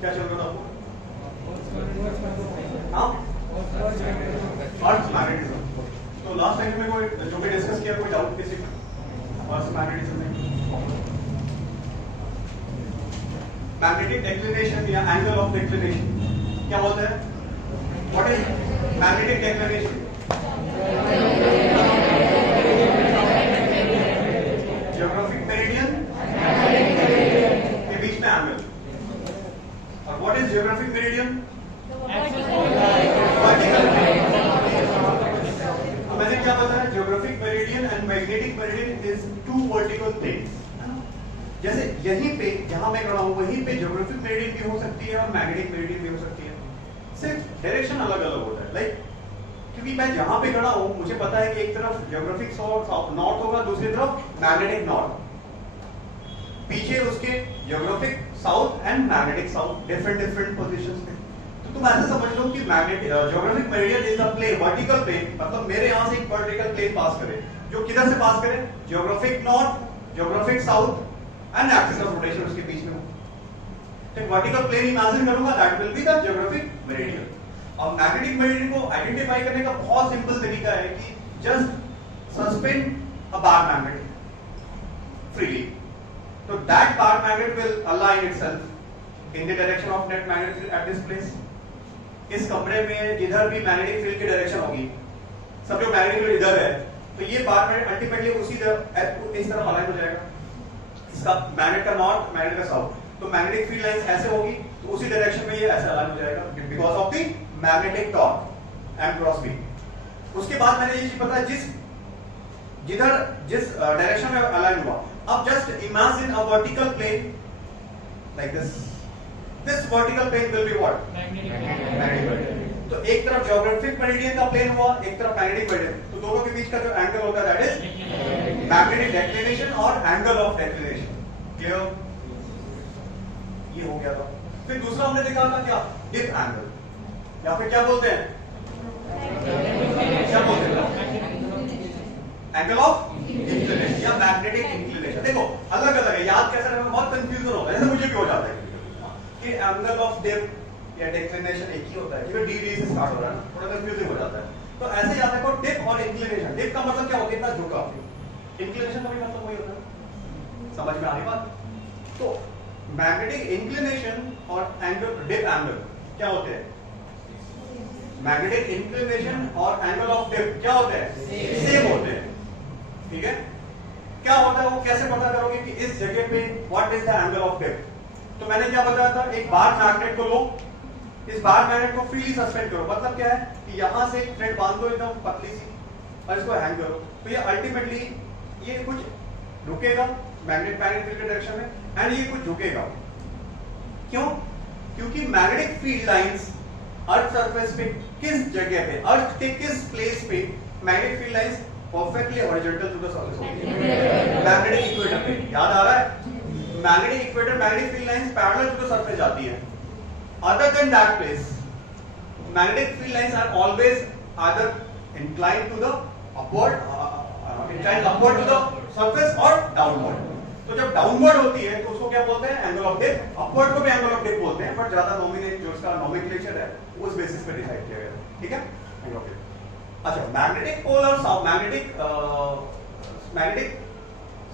क्या चल रहा था आपको? हाँ, अर्थ मैग्नेटिज्म। तो लास्ट टाइम में कोई जो भी डिस्कस किया, कोई डाउट किसी का अर्थ मैग्नेटिज्म में? मैग्नेटिक डिक्लिनेशन या एंगल ऑफ डिक्लिनेशन क्या बोलते हैं? What is magnetic declination? Geographic meridian के बीच में एंगल। और व्हाट इज ज्योग्राफिक मेरिडियन? मैंने क्या बताया? Geographic meridian and magnetic meridian is two vertical planes. जैसे यहीं पे जहां मैं खड़ा हूं वहीं पे ज्योग्राफिक मेरिडियन भी हो सकती है और मैग्नेटिक मेरिडियन भी हो सकती है, सिर्फ डायरेक्शन अलग अलग होता है। लाइक क्योंकि मैं जहां पे खड़ा हूं मुझे पता है कि एक तरफ ज्योग्राफिक नॉर्थ होगा, दूसरी तरफ मैग्नेटिक नॉर्थ, पीछे उसके geographic south and magnetic south, different positions में। तो तुम ऐसे समझ लो कि magnetic geographic meridian is the plane, vertical plane, मतलब मेरे यहां से एक वर्टिकल प्लेन पास करे जो किधर से पास करे? Geographic north, geographic south and axis of rotation उसके बीच में हो। तो एक वर्टिकल प्लेन इमेजिन करूंगा, that will be the geographic meridian. और मैग्नेटिक मेरिडियन को आइडेंटिफाई करने का बहुत सिंपल तरीका है कि जस्ट सस्पेंड अ बार मैग्नेट फ्रीली, तो that bar magnet will align itself in the direction of net magnetic field at this place. इस कमरे में जिधर भी मैग्नेटिक फील्ड की डायरेक्शन होगी, सब जो मैग्नेटिक फील्ड इधर है, तो ये बार मैग्नेट अल्टीमेटली उसी तरफ इस तरफ अलाइन हो जाएगा। इसका मैग्नेट का नॉर्थ, मैग्नेट का साउथ, तो मैग्नेटिक फील्ड लाइंस ऐसे होगी तो उसी डायरेक्शन में ये ऐसे अलाइन हो जाएगा because of the magnetic torque M cross B. उसके बाद मैंने ये चीज पता है जिस डायरेक्शन में अलाइन हुआ। अब just imagine a vertical plane like this vertical plane will be what? Magnetic. तो एक तरफ ज्योग्राफिक मेरिडियन का प्लेन हुआ, एक तरफ मैग्नेटिक मेरिडियन, तो दोनों के बीच का जो एंगल होता है दैट इज मैग्नेटिक डिक्लिनेशन और एंगल ऑफ डिक्लिनेशन। क्लियर? ये हो गया था। फिर दूसरा हमने देखा था क्या? डिप एंगल, या फिर क्या बोलते हैं? क्या बोलते हैं? एंगल ऑफ इंक्लिनेशन या मैग्नेटिक इंक्लिनेशन। देखो अलग अलग है, याद कैसे रखना? बहुत कंफ्यूजन होता है, जैसे मुझे भी हो जाता है कि एंगल ऑफ डिप या डिक्लिनेशन एक ही होता है, क्योंकि डी से स्टार्ट हो रहा है ना, थोड़ा कंफ्यूजिंग हो जाता है। तो ऐसे याद रखो डिप और इंक्लिनेशन। डिप का मतलब क्या होता है? इतना झुका। इंक्लिनेशन का भी मतलब वही होता है। समझ में आ रही बात? तो मैग्नेटिक इंक्लिनेशन और एंगल डिप एंगल क्या होते हैं? मैग्नेटिक इंक्लिनेशन और एंगल ऑफ डिप क्या होते हैं? सेम होते हैं। ठीक है? क्या होता है वो कैसे पता करोगे कि इस जगह पे what is the angle of dip? तो मैंने क्या बताया था? एक बार मैग्नेट को लो, इस बार मैग्नेट को फ्रीली सस्पेंड करो। मतलब क्या है कि यहां से एक थ्रेड बांध दो एकदम पतली सी और इसको हैंग करो, तो ये अल्टीमेटली ये कुछ रुकेगा मैग्नेटिक फील्ड के डायरेक्शन में एंड ये कुछ झुकेगा। क्यों? क्योंकि magnetic field lines earth surface पे किस जगह पे, अर्थ के किस प्लेस पे magnetic field lines perfectly horizontal to the surface होती है? मैग्नेटिक इक्वेटर पे। याद आ रहा है? Magnetic equator, magnetic field lines parallel to the surface जाती है। Other than that place magnetic field lines are always either inclined to the upward inclined upward to the surface or downward। तो जब downward होती है तो उसको क्या बोलते हैं? Angle of dip. अपवर्ड को भी एंगल ऑफ डिप बोलते हैं, बट ज्यादा नॉमिनेट जो उसका नॉमेनक्लेचर है उस बेसिस पे डिसाइड किया गया। ठीक है? Angle of dip. अच्छा, मैग्नेटिक पोल और south, magnetic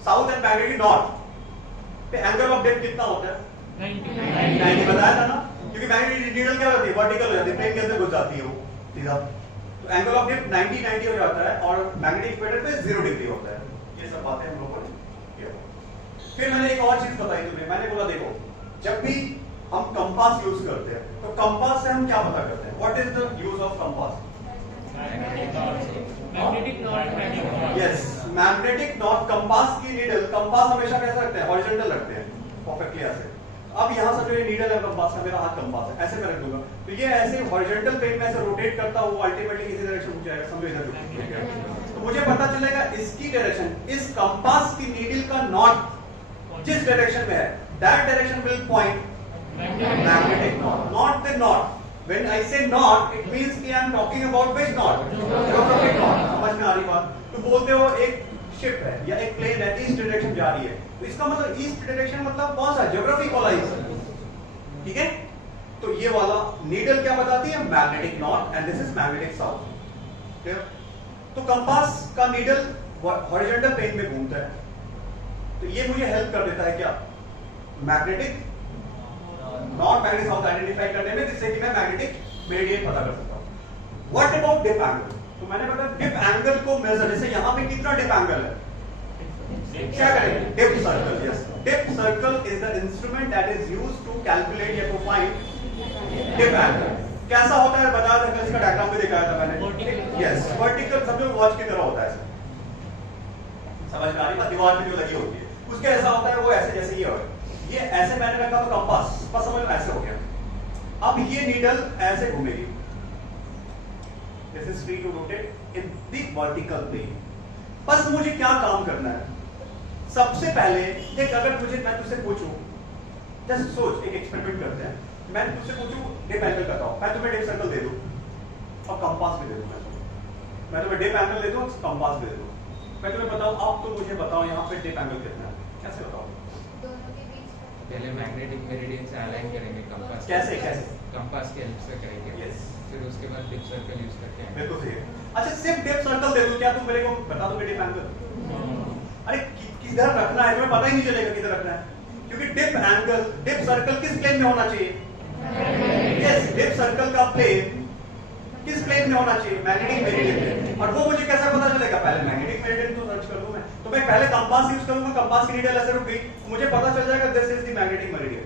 south and magnetic north पे एंगल ऑफ डिप कितना होता है? 90 बताया था ना, क्योंकि मैग्नेटिक नीडल क्या होती है? वर्टिकल हो जाती है, प्लेन के अंदर घुस जाती है वो सीधा। तो एंगल ऑफ डिप 90 हो जाता है और मैग्नेटिक इक्वेटर पे 0 डिग्री होता है। ये सब बातें हम लोगों ने किया। फिर मैंने एक और चीज बताई तुम्हें। मैंने बोला देखो, जब भी हम कंपास यूज करते हैं तो कंपास से हम क्या पता करते हैं? What is the use of compass? Magnetic north. Yes, magnetic north. Compass की नीडल, कंपास हमेशा कैसा रखते हैं? हॉरिजॉन्टल रखते हैं, परफेक्टली ऐसे। अब यहां से जो ये नीडल है कंपास का, मेरा हाथ कंपास है, ऐसे मैं रख दूंगा तो ये ऐसे हॉरिजॉन्टल प्लेन में ऐसे रोटेट करता हुआ अल्टीमेटली इसी डायरेक्शन में जाएगा। समझो इधर। तो मुझे पता चलेगा इसकी डायरेक्शन, इस कंपास की नीडल का नॉर्थ जिस डायरेक्शन में है, that direction will point magnetic north, not the north. When I say north, it means कि I am talking about which north? Geographic north। समझ में आ रही बात? तो बोलते हो एक शिप है या एक प्लेन है, ईस्ट डायरेक्शन जा रही है, तो इसका मतलब ईस्ट डायरेक्शन मतलब कौन सा? ज्योग्राफिक वाला ईस्ट। ठीक है? ये वाला नीडल क्या बताती है? Magnetic north and this is magnetic south. तो कंपास का नीडल हॉरिजॉन्टल प्लेन में घूमता है, तो ये मुझे हेल्प कर देता है क्या? Magnetic north magnetic south identify करने में, जिससे कि मैं मैग्नेटिक मेरिडियन पता कर सकता हूं। What about dip angle? तो मैंने बताया डिप एंगल को मेजर, जैसे यहां पे कितना डिप एंगल है, क्या करेंगे? Dip circle. Yes, dip circle is the instrument that is used to calculate या टू फाइंड डिप एंगल। कैसा होता है बता दें, इसका डायग्राम भी दिखाया था मैंने। यस, वर्टिकल, सब लोग वॉच की तरह होता है, समझ में आ रही है? दीवार पे जो लगी होती है उसके ऐसा होता है, वो ऐसे जैसे ये ऐसे मैंने रखा तो कंपास बस समझ में ऐसे हो गया। अब ये नीडल ऐसे घूमेगी, this is free to rotate in the vertical plane. बस मुझे क्या काम करना है? सबसे पहले देख, अगर मैं तुझसे पूछूं, जस्ट सोच, एक एक्सपेरिमेंट करते हैं, मैं तुझसे पूछूं डिप एंगल बताओ, मैं तुम्हें डिप सर्कल दे दूं और कंपास भी दे दूं, मैं तुम्हें डिप एंगल दे दूं, कंपास भी दे दूं, मैं तुम्हें बताऊं, अब तो मुझे बताओ यहाँ पे डिप एंगल कितना है, कैसे बताओ? पहले मैग्नेटिक मेरिडियन से अलाइन करेंगे कंपास। कैसे? कंपास की हेल्प से करेंगे। यस, फिर उसके बाद डिप सर्कल यूज करके। बिल्कुल सही है। अच्छा, सिर्फ डिप सर्कल दे दूं, क्या तुम मेरे को बता दोगे डिप एंगल? अरे किधर रखना है तुम्हें पता ही नहीं चलेगा किधर रखना है, क्योंकि डिप एंगल, डिप सर्कल किस प्लेन में होना चाहिए? यस, डिप सर्कल का प्लेन किस प्लेन में होना चाहिए? Magnetic meridian. और वो मुझे कैसे पता चलेगा? पहले मैग्नेटिक मेरिडियन तो सर्च कर लूं मैं, तो मैं पहले कंपास यूज करूंगा, कंपास की नीडल ऐसे रुक गई, मुझे पता चल जाएगा this is the magnetic meridian.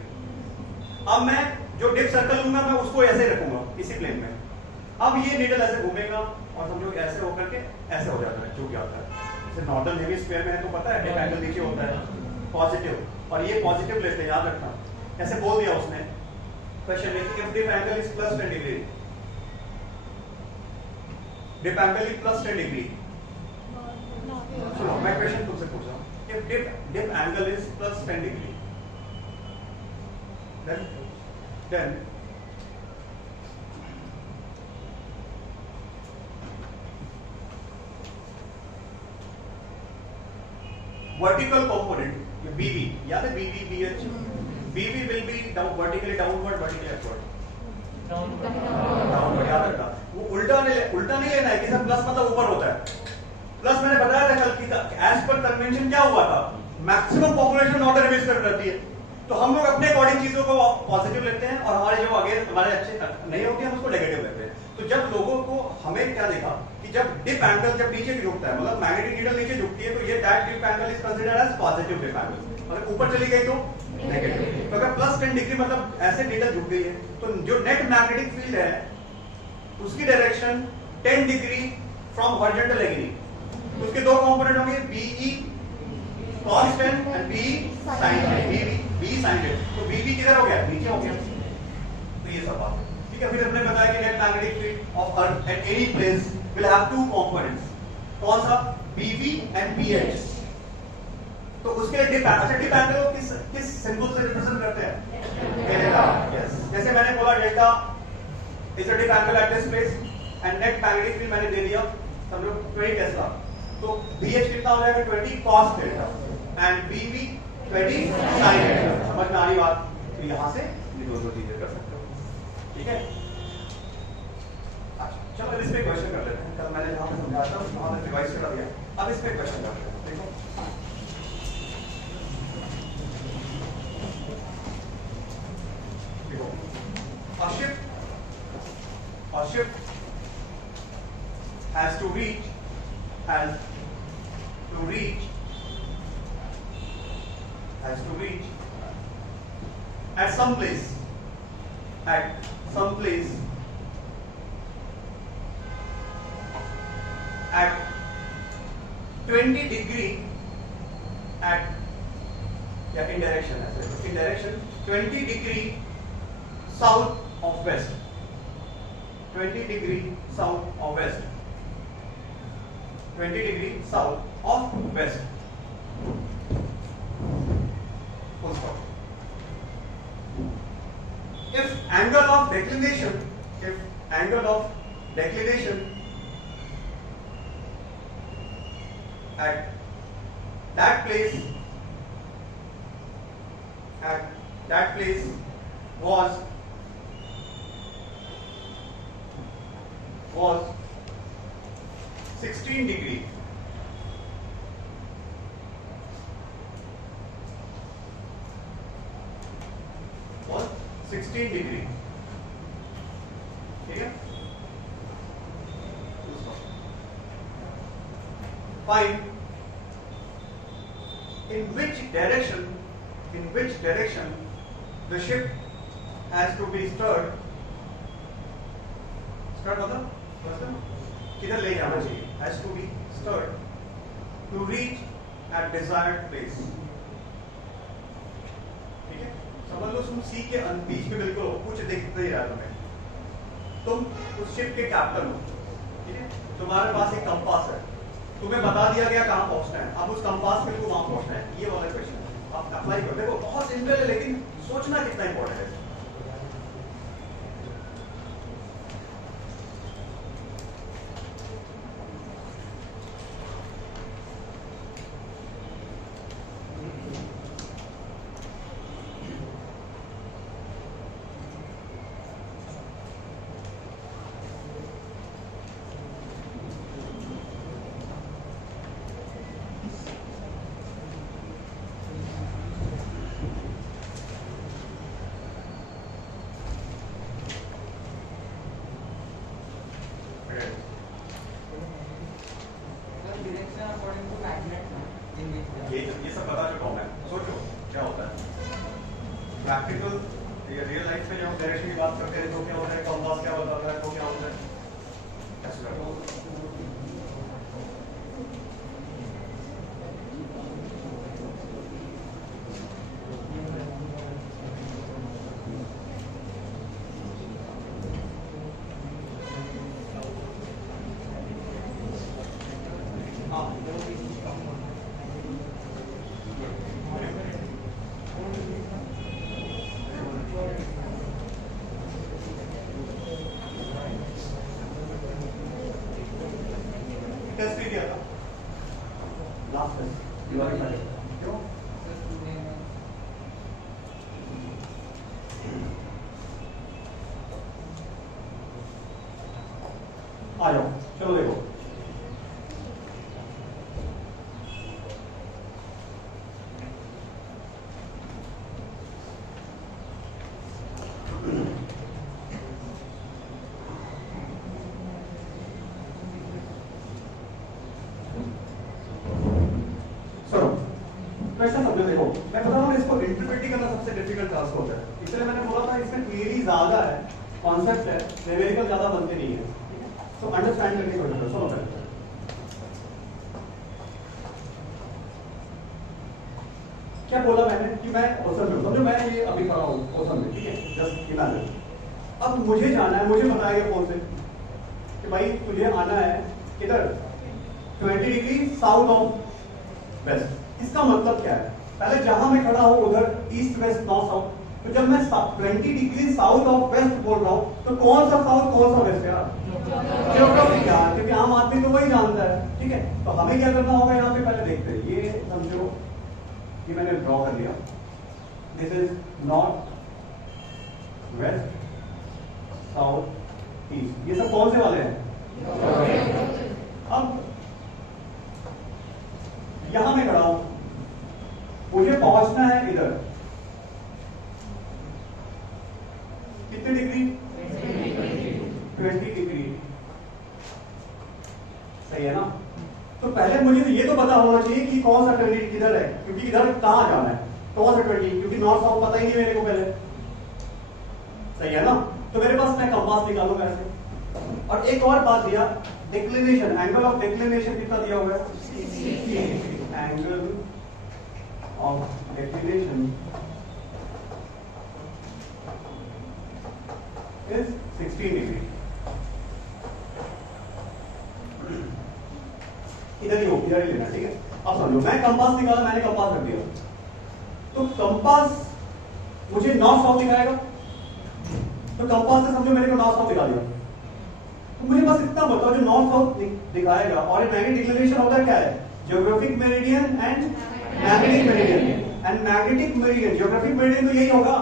अब मैं जो डिप सर्कल लूंगा मैं उसको ऐसे रखूंगा इसी प्लेन में। अब ये नीडल ऐसे घूमेगा और समझो ऐसे होकर के ऐसे हो जाता है, जो क्या होता है, जैसे नॉर्दर्न हेमिस्फीयर में है तो पता है डिप एंगल नीचे होता है पॉजिटिव, और ये पॉजिटिव लेते हैं, याद रखना। ऐसे बोल दिया उसने क्वेश्चन में कि if dip angle is plus 10 degree, dip angle is plus 10 degree. सुनो, मैं क्वेश्चन तुमसे पूछ रहा हूं, if dip angle is plus 10 degree, then vertical component BV, याद है BV BH, BV will be down, vertically downward, vertically upward, downward, याद रखना। वो उल्टा नहीं लेना है कि सब प्लस मतलब ऊपर होता है। प्लस मैंने बताया था कल की, एज पर कन्वेंशन क्या हुआ था, मैक्सिमम पॉपुलेशन ऑर्डर रिवीज कर रहती है, तो हम लोग अपने अकॉर्डिंग चीजों को पॉजिटिव लेते हैं और हमारे जो आगे हमारे अच्छे नहीं होते हैं हम उसको नेगेटिव लेते हैं। तो जब लोगों को हमें क्या देखा कि जब डिप एंगल जब नीचे झुकता है, मतलब मैग्नेटिक नीडल नीचे झुकती है, तो ये that dip angle is considered as positive dip angle, अगर ऊपर चली गई तो नेगेटिव। तो अगर प्लस 10 डिग्री मतलब ऐसे नीडल झुक गई है, तो जो नेट मैग्नेटिक फील्ड है उसकी direction 10 degree from horizontal agree, उसके दो कंपोनेंट होंगे, BE cos 10 and BE sin 10, BE sin 10, तो BB किधर हो गया? नीचे हो गया। तो ये सब बात है, ठीक है। फिर हमने बताया कि net magnetic field of earth at any place will have two components, कौन सा? BB and BH। तो उसके लिए डिप एंगल को किस सिंबल से रिप्रेजेंट करते हैं? डेल्टा। यस, जैसे मैंने बोला delta is a dip angle at this place and net magnetic field मैंने दे दिया समझो 20 टेस्ला, तो BH कितना हो जाएगा? 20 cos delta and BB 20 sin delta. समझ में आ रही बात? तो यहां से ये दो चीजें कर सकते हो, ठीक है। अच्छा, चलो इस पे क्वेश्चन कर लेते हैं, कल मैंने जहां पे समझाया था वहां पे रिवाइज करा दिया, अब इस पे क्वेश्चन करते हैं। देखो देखो, a ship has to reach at some place at 20 degree in direction 20 degree south of west, 20 degree south of west, 20 degree south of west, full stop. If angle of declination at that place was was 16 degree. Was 16 degree. ठीक है? Find in which direction the ship has to be stirred. Stirred मतलब किधर ले जाना चाहिए? Has to be stirred to reach at desired place. ठीक है? समझ लो तुम सी के बीच में बिल्कुल हो, कुछ दिख नहीं रहा तुम्हें। तुम उस शिप के कैप्टन हो, ठीक है? तुम्हारे पास एक कंपास है, तुम्हें बता दिया गया कहाँ पहुंचना है, अब उस कंपास पे तुमको वहां पहुंचना है। ये वाला क्वेश्चन आप अप्लाई करो। देखो बहुत सिंपल है, लेकिन सोचना कितना इंपॉर्टेंट है। ये सब बता चुका हूं मैं। सोचो क्या होता है प्रैक्टिकल, ये रियल लाइफ में जब डायरेक्शन की बात करते हैं तो क्या होता है, कंपास क्या बताता है, तो क्या होता है, कैसे करते हो? टेस्ट भी किया था लास्ट में दिवाली में, क्यों? आ जाओ, चलो देखो। क्वेश्चन समझो, देखो मैं बता रहा हूँ इसको इंटरप्रेट करना सबसे डिफिकल्ट टास्क होता है, इसलिए मैंने बोला था इसमें थियरी ज्यादा है, कॉन्सेप्ट है, न्यूमेरिकल ज्यादा बनते नहीं है, तो अंडरस्टैंड करने की कोशिश करो। सुनो पहले क्या बोला मैंने कि मैं ओशन में, समझो मैं ये अभी खड़ा हूँ ओशन में, ठीक है? जस्ट इमेजिन अब मुझे जाना है, मुझे बताया गया फोन से कि भाई तुझे आना है किधर, 20 डिग्री साउथ ऑफ वेस्ट। इसका मतलब क्या है, पहले जहां मैं खड़ा हूं उधर ईस्ट वेस्ट नॉर्थ साउथ, तो जब मैं 20 डिग्री साउथ ऑफ वेस्ट बोल रहा हूं तो कौन सा साउथ कौन सा वेस्ट यार? ज्योग्राफी क्या, क्योंकि आम आदमी तो वही जानता है, ठीक है? तो हमें क्या करना होगा, यहाँ पे पहले देखते हैं, ये समझो ये मैंने ड्रॉ कर लिया, this is north west south east, ये सब कौन से वाले हैं? अब यहां मैं खड़ा हूं, मुझे पहुंचना है इधर, कितने डिग्री? 20 डिग्री, सही है ना? तो पहले मुझे तो ये तो पता होना चाहिए कि कौन सा 20 किधर है, क्योंकि इधर कहां जाना है, कौन सा 20, क्योंकि नॉर्थ साउथ पता ही नहीं मेरे को पहले, सही है ना? तो मेरे पास मैं कंपास निकालूंगा ऐसे। और एक और बात दिया, डिक्लिनेशन, एंगल ऑफ डिक्लिनेशन कितना दिया हुआ है? Angle of declination is 16 degree. इधर ही हो, इधर ही लेना, ठीक है? अब समझो मैं कंपास निकाला, मैंने कंपास रख दिया, तो कंपास मुझे नॉर्थ साउथ दिखाएगा, तो कंपास से समझो मेरे को नॉर्थ साउथ दिखा दिया, तो मुझे बस इतना बताओ जो नॉर्थ साउथ दिखाएगा। और मैग्नेटिक डिक्लिनेशन होता क्या है? Geographic meridian and magnetic meridian, and magnetic meridian geographic meridian तो यही होगा,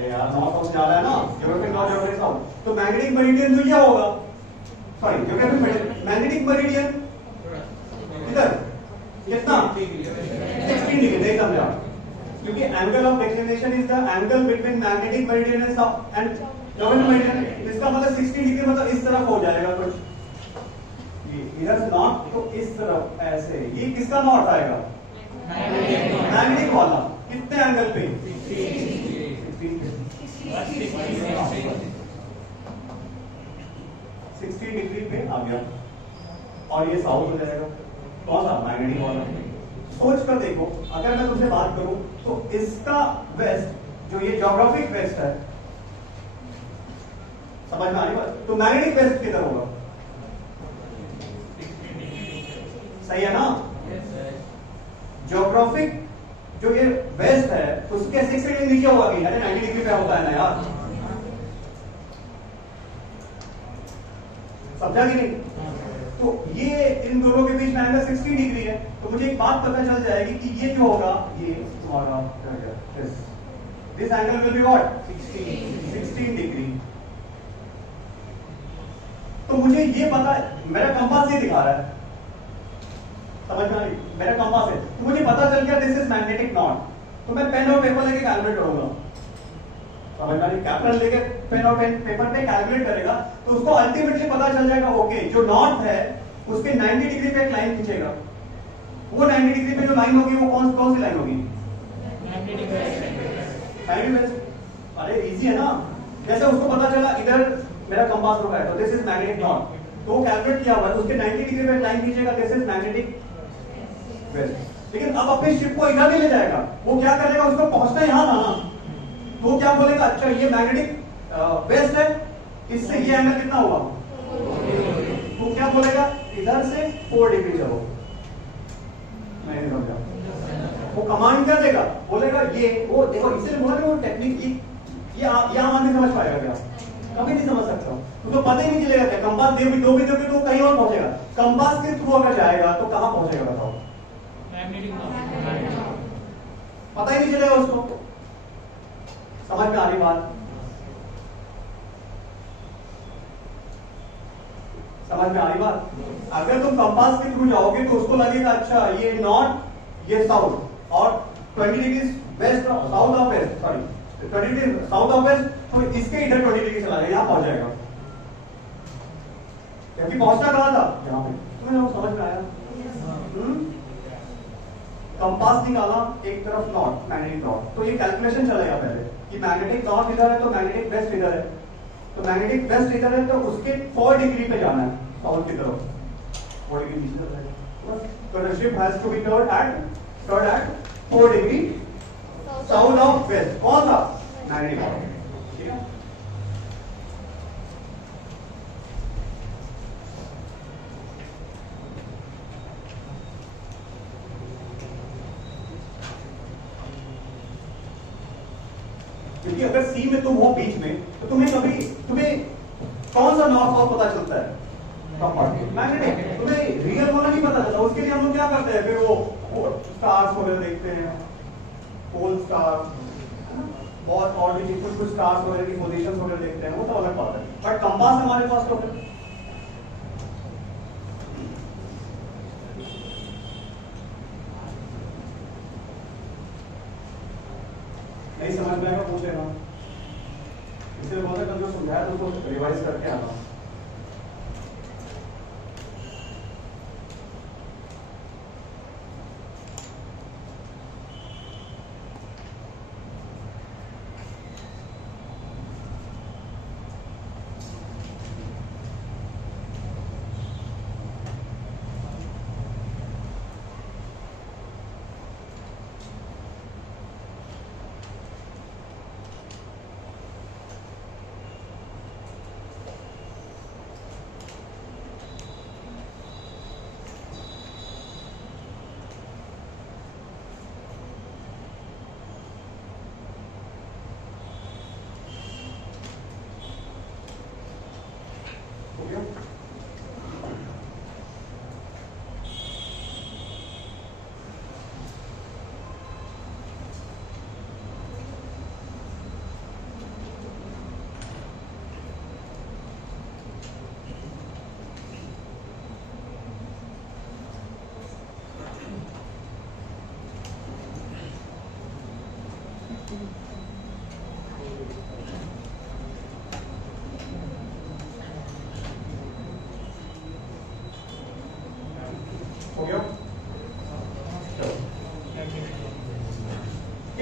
अरे यार नॉर्थ साउथ जा रहा है ना, ज्योग्राफिक नॉर्थ ज्योग्राफिक साउथ, तो मैग्नेटिक मेरिडियन तो ये होगा, सॉरी ज्योग्राफिक मैग्नेटिक मेरिडियन इधर कितना 16 डिग्री, नहीं समझा, क्योंकि angle of declination is the angle between magnetic meridian and geographic meridian, इसका मतलब 16 डिग्री मतलब इस तरफ हो जाएगा कुछ, ये इधर से नॉर्थ तो इस तरफ ऐसे, ये किसका नॉर्थ आएगा, मैग्नेटिक वाला, कितने एंगल पे 16 डिग्री पे आ गया, और ये साउथ हो जाएगा, कौन सा मैग्नेटिक वाला। सोच कर देखो, अगर मैं तुमसे बात करूं तो इसका वेस्ट जो ये ज्योग्राफिक वेस्ट है, समझ में आ रही बात, तो मैग्नेटिक वेस्ट किधर होगा, सही है ना, ज्योग्राफिक जो ये वेस्ट है उसके 60 डिग्री नीचे होगा कि 90 डिग्री पे होता है ना यार, समझा कि नहीं, तो ये इन दोनों के बीच में एंगल 60 डिग्री है, तो मुझे एक बात पता चल जाएगी कि ये जो होगा ये तुम्हारा this angle will be what 16 degree. तो मुझे ये पता, मेरा कंपास ये दिखा रहा है, समझ में आ रही, मेरा कंपास है, तो मुझे पता चल गया दिस इज मैग्नेटिक नॉर्थ, तो मैं पेन और पेपर लेके कैलकुलेट करूंगा, समझ में आ रही, कैपिटल लेके पेन और पेपर पे कैलकुलेट करेगा, तो उसको अल्टीमेटली पता चल जाएगा ओके जो नॉर्थ है उसके 90 डिग्री पे एक लाइन खींचेगा, वो 90 डिग्री पे जो लाइन होगी वो कौन सी लाइन होगी, अरे इजी है ना, जैसे उसको पता चला इधर मेरा कंपास रुका है तो दिस इज मैग्नेटिक नॉर्थ, तो वो कैलकुलेट किया हुआ है, तो उसके 90 डिग्री पे लाइन खींचेगा, दिस इज मैग्नेटिक वेस्ट। लेकिन अब अपने शिप को इधर नहीं ले जाएगा, वो क्या करेगा, उसको पहुंचना यहां था ना, तो क्या बोलेगा, अच्छा ये मैग्नेटिक वेस्ट है, इससे ये एंगल कितना हुआ, तो क्या बोलेगा, इधर से 4 डिग्री चलो, मैं नहीं समझा, वो कमांड क्या देगा, बोलेगा ये वो देखो, इसलिए बोला कि वो टेक्निक ये यहां नहीं समझ पाएगा क्या, कभी नहीं समझ सकता, तो पता ही नहीं चलेगा क्या, कंपास दे भी दोगे तो कहीं और पहुंचेगा, कंपास के थ्रू अगर जाएगा तो कहां पहुंचेगा बताओ, पता ही नहीं चलेगा उसको, समझ में आ रही बात, समझ में आ रही बात, अगर तुम कंपास के थ्रू जाओगे तो उसको लगेगा अच्छा ये नॉर्थ ये साउथ और 20 degree west south of west, sorry 20 degree south of west, तो इसके इधर 20 डिग्री चला जाएगा, यहां पहुंच जाएगा, क्योंकि पहुंचना कहां था, यहां पे, तुम्हें समझ में आया, कंपास निकाला एक तरफ नॉर्थ मैग्नेटिक नॉर्थ, तो ये कैलकुलेशन चलेगा पहले कि मैग्नेटिक नॉर्थ इधर है तो मैग्नेटिक वेस्ट इधर है, तो मैग्नेटिक वेस्ट इधर है तो उसके 4 डिग्री पे जाना है साउथ की तरफ, 4 डिग्री नीचे जाएगा, तो the ship has to be turn at 4 degree south of west, कौन सा मैग्नेटिक नॉर्थ, ठीक है। क्योंकि अगर सी में तुम हो बीच में तो तुम्हें कौन सा नॉर्थ साउथ पता चलता है, मैग्नेटिक, तुम्हें रियल वाला नहीं पता चलता, उसके लिए हम लोग क्या करते हैं, फिर वो स्टार्स वगैरह देखते हैं, पोल स्टार, बहुत और भी कुछ स्टार्स वगैरह की पोजीशंस वगैरह देखते हैं, वो तो अलग बात है, बट कंपास हमारे पास तो है, नहीं समझ में आएगा पूछ लेना, इसलिए बोलते कल जो समझाया तो उसको रिवाइज करके आना।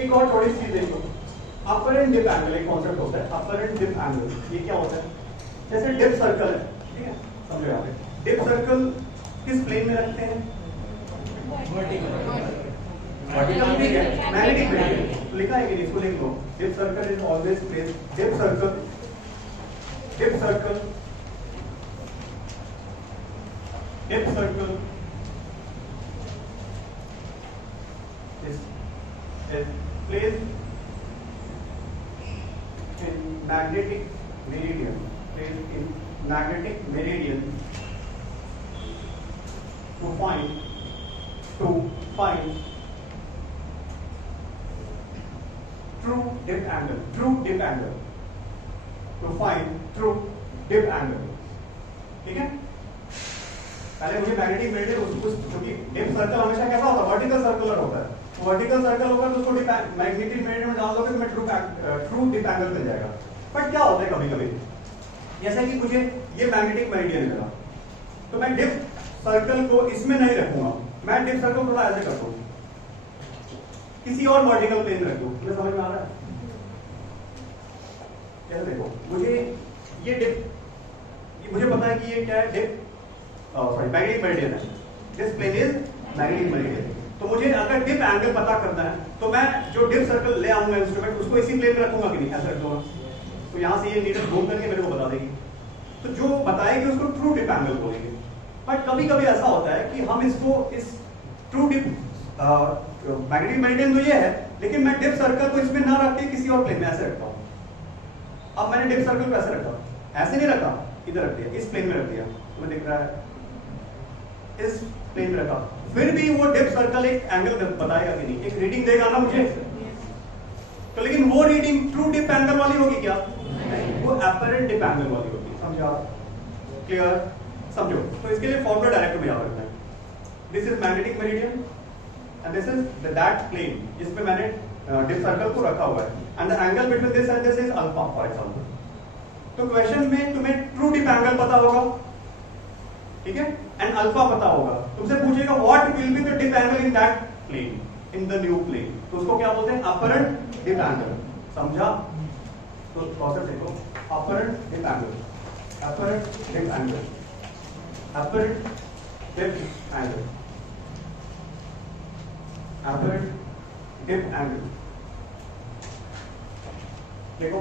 एक और छोटी चीज देखो, अपर एंड डिप एंगल एक कॉन्सेप्ट होता है, अपर एंड डिप एंगल। ये क्या होता है? जैसे डिप सर्कल है, ठीक है, समझो यहाँ पे डिप सर्कल किस प्लेन में रखते हैं? वर्टिकल ठीक है, मैग्नेटिक मेरिडियन तो लिखा है कि इसको लिख लो, dip circle is always placed, dip circle dip circle dip circle is placed in magnetic meridian, placed in magnetic meridian to find true dip angle, to find true dip angle। ठीक है, पहले मुझे मैग्नेटिक मेरिडियन उसको, क्योंकि dip circle हमेशा कैसा होता है? वर्टिकल सर्कुलर होता है, वर्टिकल सर्कल होगा तो उसको मैग्नेटिक मेरिडियन में डाल दोगे तो मैं ट्रू डिप एंगल मिल जाएगा। बट क्या होता है कभी कभी, जैसे कि मुझे ये मैग्नेटिक मेरिडियन मिला तो मैं डिप सर्कल को इसमें नहीं रखूंगा, मैं डिप सर्कल थोड़ा ऐसे कर दूं, किसी और वर्टिकल प्लेन रख दूं। तुम्हें समझ में आ रहा है? जैसे देखो, मुझे ये डिप, मुझे पता है कि ये क्या है, डिप मैग्नेटिक मेरिडियन है, this plane is magnetic meridian. तो मुझे अगर डिप एंगल पता करना है तो मैं जो डिप सर्कल ले आऊंगा इंस्ट्रूमेंट, उसको इसी प्लेन में रखूंगा कि नहीं? ऐसे रख दूंगा, तो यहां से ये नीडल घूम करके मेरे को बता देगी, तो जो बताएगी उसको ट्रू डिप एंगल बोलेंगे। बट कभी कभी ऐसा होता है कि हम इसको इस ट्रू डिप मैग्नेटिक मेरिडियन तो ये है, लेकिन मैं डिप सर्कल को इसमें ना रख के किसी और प्लेन में ऐसे रखता हूं। अब मैंने डिप सर्कल को ऐसे रखा, ऐसे नहीं रखा, इधर रख दिया, इस प्लेन में रख दिया, तुम्हें दिख रहा है, इस प्लेन में रखा, फिर भी वो डिप सर्कल एक एंगल बताएगा कि नहीं? एक रीडिंग देगा ना मुझे, तो लेकिन वो रीडिंग ट्रू डिप एंगल वाली होगी क्या? नहीं, वो अपरेंट डिप एंगल वाली होगी। समझा? क्लियर? समझो, तो इसके लिए फॉर्मूला डायरेक्ट में याद रखना है, this is magnetic meridian and this is that plane जिसमें मैंने डिप सर्कल को रखा हुआ है, and the angle between this and this is alpha for example. तो क्वेश्चन में तुम्हें ट्रू डिप एंगल पता होगा, ठीक है, एंड अल्फा पता होगा, तुमसे पूछेगा what will be the dip angle in that plane, in the new plane, तो उसको क्या बोलते हैं? Apparent dip angle. समझा? तो प्रोसेस देखो, apparent dip angle, apparent dip angle, apparent dip angle, apparent dip angle. देखो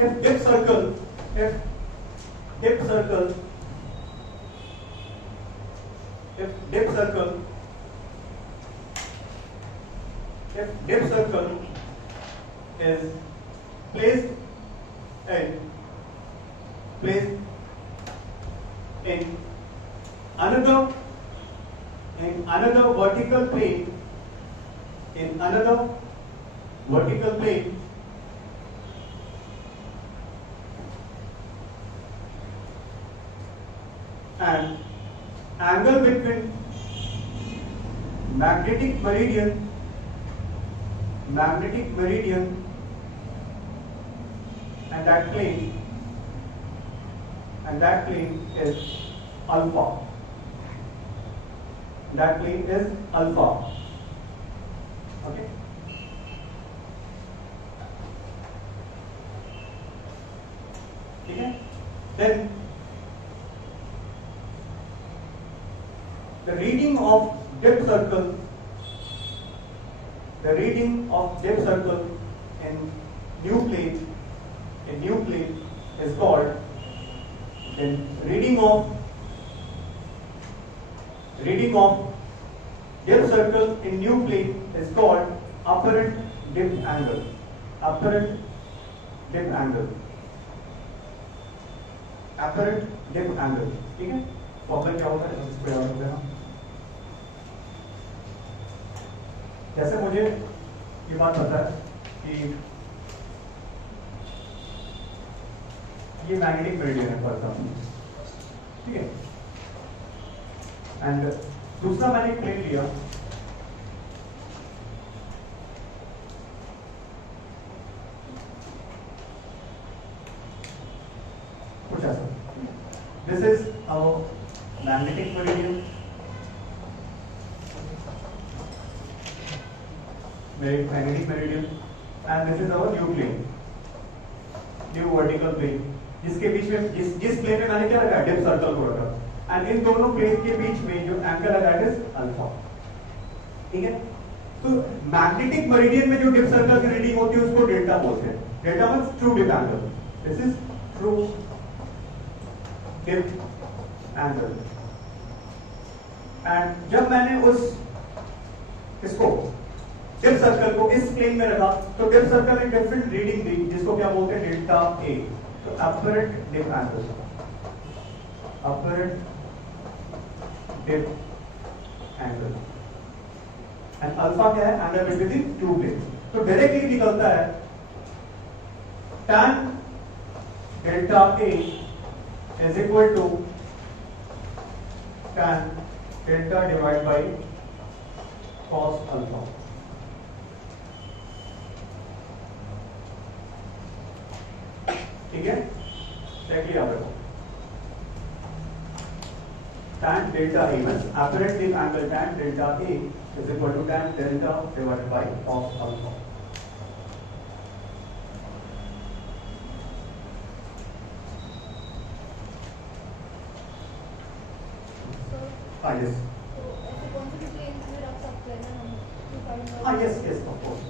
if dip circle, if dip circle, if dip circle, if dip circle is placed in another vertical plane, in another vertical plane, and angle between magnetic meridian and that plane is alpha. That plane is alpha. Okay. Okay. Then the reading of dip circle in new plane is called, then reading of dip circle in new plane is called apparent dip angle. Apparent dip angle. Apparent dip angle. ठीक है? Problem क्या होता है इसको याद रख लेना। जैसे मुझे ये बात पता है कि ये मैग्नेटिक मेरिडियन है पर ठीक है, एंड दूसरा मैंने एक प्लेन लिया, कुछ ऐसा, this is our magnetic meridian, and this is our new plane, new vertical plane, जिसके बीच में जिस प्लेन में मैंने क्या लगाया, डिप सर्कल को रखा, एंड इन दोनों प्लेन के बीच में जो एंगल लगाया है अल्फा, ठीक है। तो मैग्नेटिक मेरिडियन में जो डिप सर्कल की रीडिंग होती है उसको डेल्टा बोलते हैं। Delta means true dip angle, this is true dip angle. And जब मैंने इसको डिप सर्कल को इस प्लेन में रखा तो डिप सर्कल एक डिफरेंट रीडिंग दी जिसको क्या बोलते हैं, डेल्टा ए। तो apparent dip angle, apparent dip angle, and alpha क्या है, angle between the two plane. तो डायरेक्टली निकलता है tan delta A is equal to tan delta divide by cos alpha. ठीक है, चेक याद रखो, tan delta A means apparent dip angle tan delta A is equal to tan delta divided bye cos alpha. हाँ yes, हाँ yes yes of course.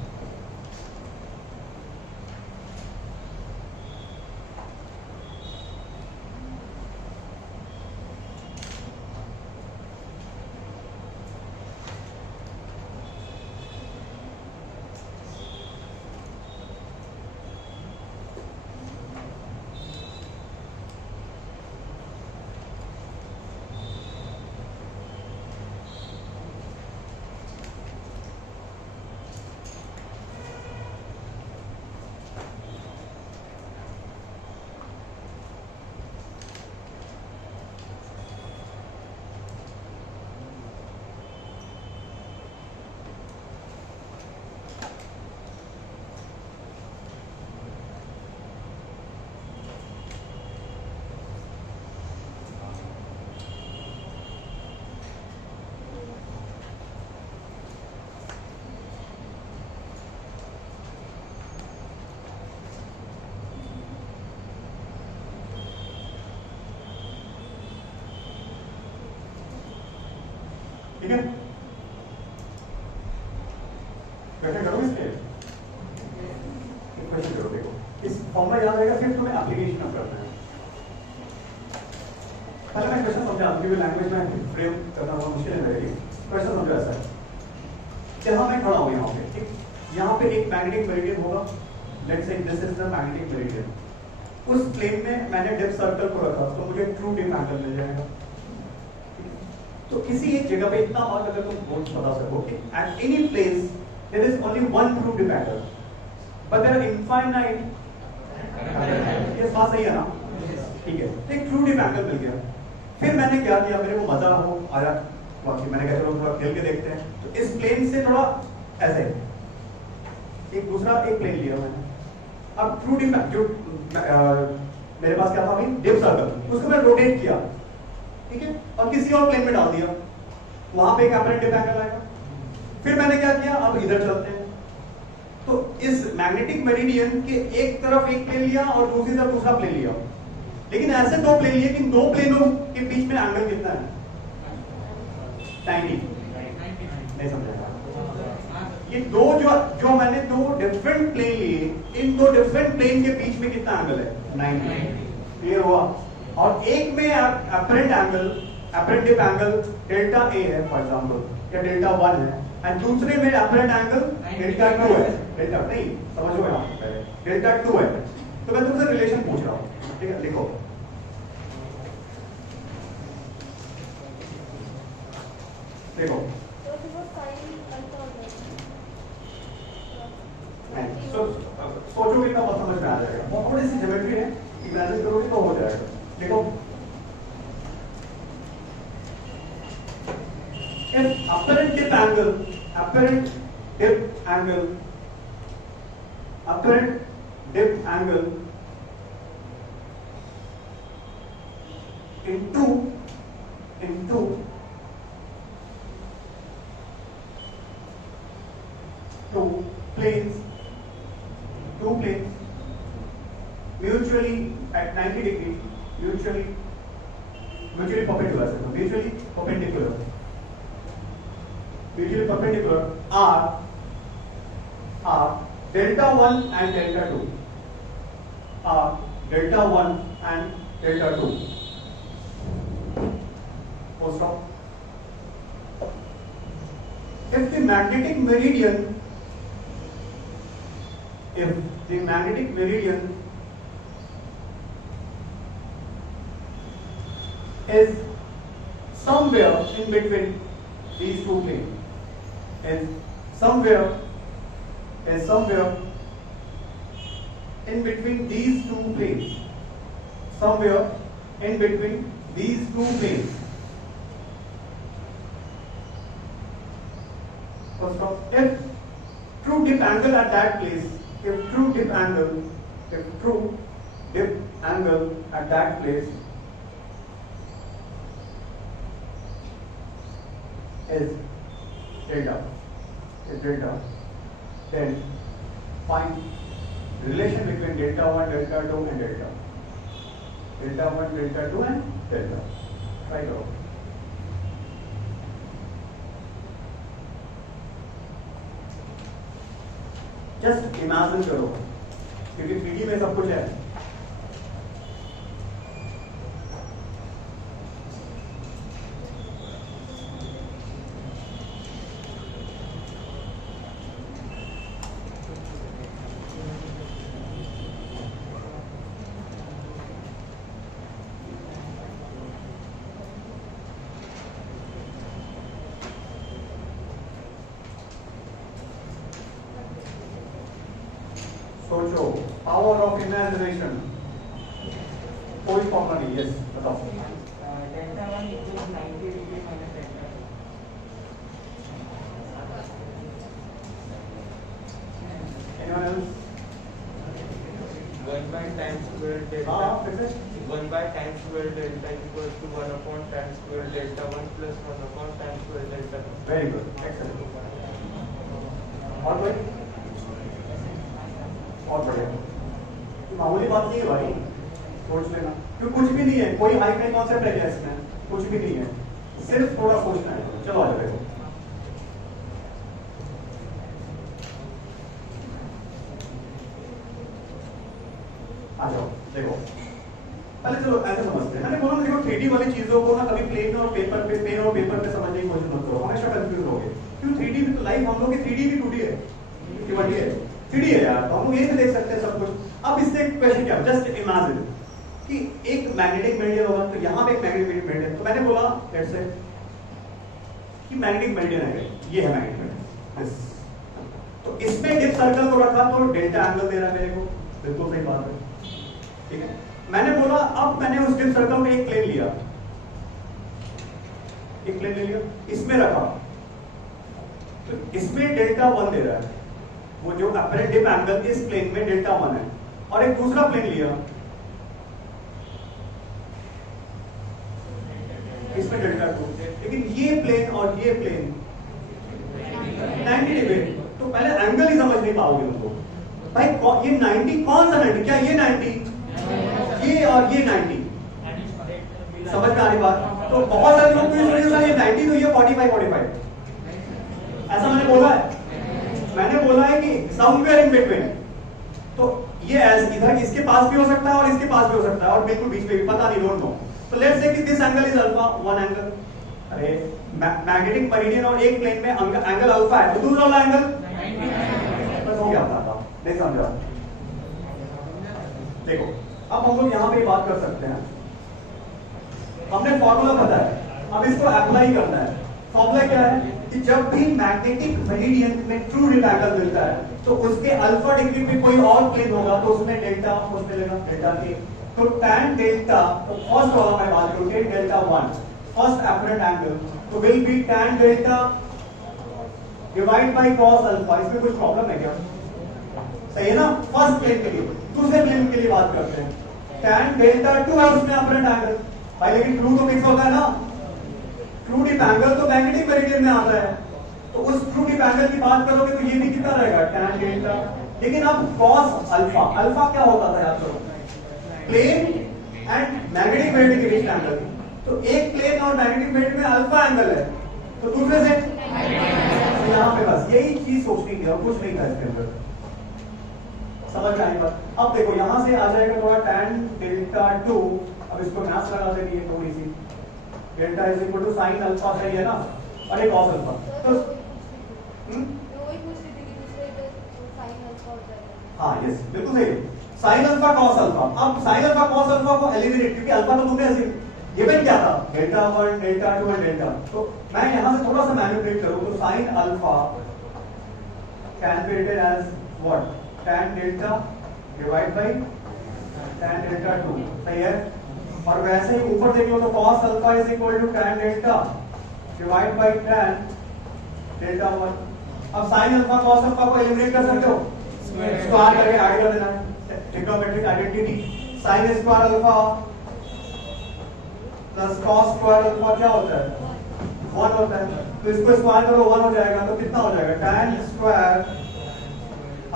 ठीक है, कैसे करो इसके क्वेश्चन करो। देखो इस फॉर्मूला याद रहेगा, फिर तुम्हें एप्लीकेशन अब करना है। पहले मैं क्वेश्चन समझा दूं, क्योंकि लैंग्वेज में फ्रेम करना बहुत मुश्किल है मेरे लिए। क्वेश्चन समझो ऐसा है, जहां मैं खड़ा हूं यहाँ पे, ठीक, यहाँ पे एक मैग्नेटिक मेरिडियन होगा, let's say this is the magnetic meridian. उस प्लेन में मैंने डिप सर्कल को रखा तो मुझे ट्रू डिप एंगल मिल जाएगा। तो किसी एक जगह पे इतना बात अगर तुम बहुत बता सको कि at any place there is only one true dip angle but there are infinite, ये बात सही है ना? ठीक है, तो एक ट्रू डिप एंगल मिल गया। फिर मैंने क्या किया, मेरे को मजा हो आया, बाकी मैंने कहा चलो थोड़ा खेल के देखते हैं। तो इस प्लेन से थोड़ा ऐसे एक दूसरा एक प्लेन लिया मैंने। अब ट्रू डिप जो मेरे पास क्या था अभी, डिप सर्कल, उसको मैं रोटेट किया, ठीक है, और किसी और प्लेन में डाल दिया, वहां पे एक अपरेंट डिप एंगल आएगा। फिर मैंने क्या किया, अब इधर चलते हैं। तो इस मैग्नेटिक मेरिडियन के एक तरफ एक प्लेन लिया और दूसरी तरफ दूसरा प्लेन लिया, लेकिन ऐसे दो प्लेन लिए कि दो प्लेनों के बीच में एंगल कितना है, 90। नहीं समझा? ये दो जो मैंने दो डिफरेंट प्लेन लिए, इन दो डिफरेंट प्लेन के बीच में कितना एंगल है, 90। क्लियर हुआ? और एक में apparent angle, apparent dip angle delta A है फॉर एग्जांपल, या डेल्टा 1 है, एंड दूसरे में अपरेंट एंगल डेल्टा 2 है। डेल्टा नहीं, समझो यहाँ पहले डेल्टा 2 है। तो मैं तुमसे रिलेशन पूछ रहा हूँ, ठीक है, लिखो। देखो सोचो कितना बहुत समझ में आ जाएगा, बहुत थोड़ी सी ज्योमेट्री है, इमेजिन करोगे तो हो जाएगा। देखो if apparent dip angle, apparent dip angle, apparent dip angle into two planes mutually at 90 degree, mutually perpendicular are delta 1 and delta 2. Delta 1 and delta 2. Full stop. If the magnetic meridian is somewhere in between these two planes, somewhere in between these two planes, First off, if true dip angle at that place, if true dip angle at that place is delta, then find relation between delta 1, delta 2 and delta 1, delta 2 and delta. Try it out. Just imagine करो, क्योंकि 3D में सब कुछ है. सोचो, power of imagination. कोई formula नहीं. Yes, बताओ. Delta 1 equals 90 degree minus delta 2. Anyone else? 1 by time square delta. 1 by time square delta equals to 1 upon time square delta 1 plus 1 upon time square delta 2. Very good, excellent. और कोई? और बढ़िया. मामूली बात नहीं है भाई, सोच लेना. क्यों कुछ भी नहीं है, कोई हाई फाई कॉन्सेप्ट है क्या इसमें? कुछ भी नहीं है, सिर्फ थोड़ा सोचना है. चलो आ जाओ. आ जाओ, देखो. पहले चलो ऐसे समझते हैं. मैंने बोला देखो 3D वाली चीजों को ना कभी पेन और पेपर पे समझने की कोशिश मत करो, हमेशा कंफ्यूज होगे. क्यों 3D में तो लाइफ हम लोग की 3D भी 2D है, कि 1D है. 3D है यार, तो हम लोग यही से देख सकते हैं सब कुछ. अब इससे एक क्वेश्चन क्या, जस्ट इमेजिन कि एक मैग्नेटिक मेरिडियन होगा, तो यहाँ पे एक मैग्नेटिक मेरिडियन. तो मैंने बोला लेट्स से कि मैग्नेटिक मेरिडियन है, ये है मैग्नेटिक मेरिडियन. तो इसमें डिप सर्कल को रखा तो डेल्टा एंगल दे रहा है मेरे को. बिल्कुल सही बात है, ठीक है. मैंने बोला अब मैंने उस डिप सर्कल में एक प्लेन लिया, इसमें रखा, तो इसमें डेल्टा 1 दे रहा है. वो जो अपरेंट डिप एंगल इस प्लेन में डेल्टा 1 है. और एक दूसरा प्लेन लिया, इसमें डेल्टा 2. लेकिन ये प्लेन और ये प्लेन 90 डिग्री. तो पहले एंगल ही समझ नहीं पाओगे तुम लोग भाई. ये 90 कौन सा 90? क्या ये 90, ये और ये 90? समझ में आ रही बात? तो बहुत सारे लोग तो ये 90 तो ये 45. ऐसा मैंने बोला है? मैंने बोला है कि समवेयर इन बिटवीन. तो ये इधर इसके पास भी हो सकता है और इसके पास भी हो सकता है और बिल्कुल बीच में भी, पता नहीं, डोंट नो. तो लेट्स से कि this angle is alpha, one angle. अरे मैग्नेटिक मेरिडियन और एक प्लेन में एंगल अल्फा है, तो दूसरा वाला एंगल बस हो गया था. नहीं समझा? देखो अब हम लोग यहाँ पे बात कर सकते हैं. हमने फॉर्मूला पता है, अब इसको अप्लाई करना है. फॉर्मूला क्या है कि जब भी मैग्नेटिक मेरिडियन में ट्रू डिप एंगल मिलता है तो उसके अल्फा डिग्री पे कोई और प्लेन होगा तो उसमें डेल्टा उसमें लेगा डेल्टा के. तो tan डेल्टा, तो फर्स्ट वाला मैं बात करूं, tan delta 1 first apparent angle, तो will be tan delta divide by cos alpha. इसमें कुछ प्रॉब्लम है क्या? सही है ना? फर्स्ट प्लेन के लिए. दूसरे प्लेन के लिए बात करते हैं. tan डेल्टा 2 है उसमें अपरेंट एंगल भाई, लेकिन ट्रू तो फिक्स होता है ना. ट्रू डिप एंगल तो मैग्नेटिक मेरिडियन में आता है, तो उस ट्रू डिप मैग्नेटिक एंगल की बात करोगे तो ये भी कितना रहेगा tan डेल्टा। लेकिन अब cos अल्फा, अल्फा क्या होता था याद करो, प्लेन एंड मैग्नेटिक बेल्ट के बीच एंगल। तो एक प्लेन और मैग्नेटिक बेल्ट में अल्फा एंगल है, तो दूसरे से यहाँ पे बस यही चीज सोचनी थी और कुछ नहीं था इसके अंदर, समझ में आई बात। अब देखो यहाँ से आ जाएगा थोड़ा tan डेल्टा 2, अब इसको मैथ्स लगा देनी है थोड़ी सी, delta is equal to sine alpha, सही है ना, और एक cos अल्फा। तो हाँ यस बिल्कुल सही है, साइन अल्फा cos अल्फा। अब साइन अल्फा cos अल्फा को एलिमिनेट, क्योंकि अल्फा तो तुमने ऐसे गिवन क्या था, डेल्टा 1 डेल्टा 2 और डेल्टा, तो मैं यहाँ से थोड़ा सा मैनिपुलेट करूँ तो sine alpha can be written as what, tan delta divide by tan delta 2, सही है। और वैसे ही ऊपर देख लो तो cos alpha is equal to tan delta divide by tan delta 1। अब sin अल्फा cos अल्फा को एलिमिनेट कर सकते हो, स्क्वायर करके ऐड कर देना है, trigonometric identity, sin square alpha plus cos square alpha क्या होता है, 1 होता है। तो इसको स्क्वायर करो 1 हो जाएगा, तो कितना हो जाएगा tan square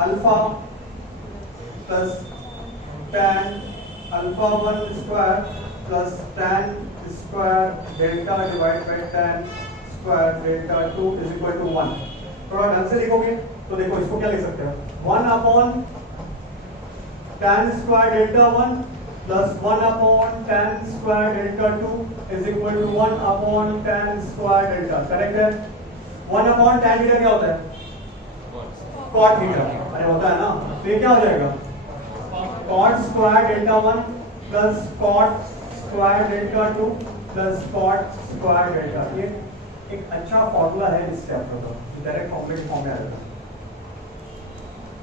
alpha plus tan alpha 1 square plus tan square delta divide by tan square delta 2 is equal to 1। थोड़ा ढंग से लिखोगे तो देखो इसको क्या लिख सकते हो, 1 upon tan square delta 1 plus 1 upon tan square delta 2 is equal to 1 upon tan square delta, correct है। 1 अपॉन tan थीटा क्या होता है, cot थीटा, अरे होता है ना, तो ये क्या हो जाएगा cot square delta 1 plus cot square delta 2 plus cot square delta. ये एक अच्छा फॉर्मूला है इस चैप्टर का, डायरेक्ट फॉर्मूले फॉर्म में आएगा।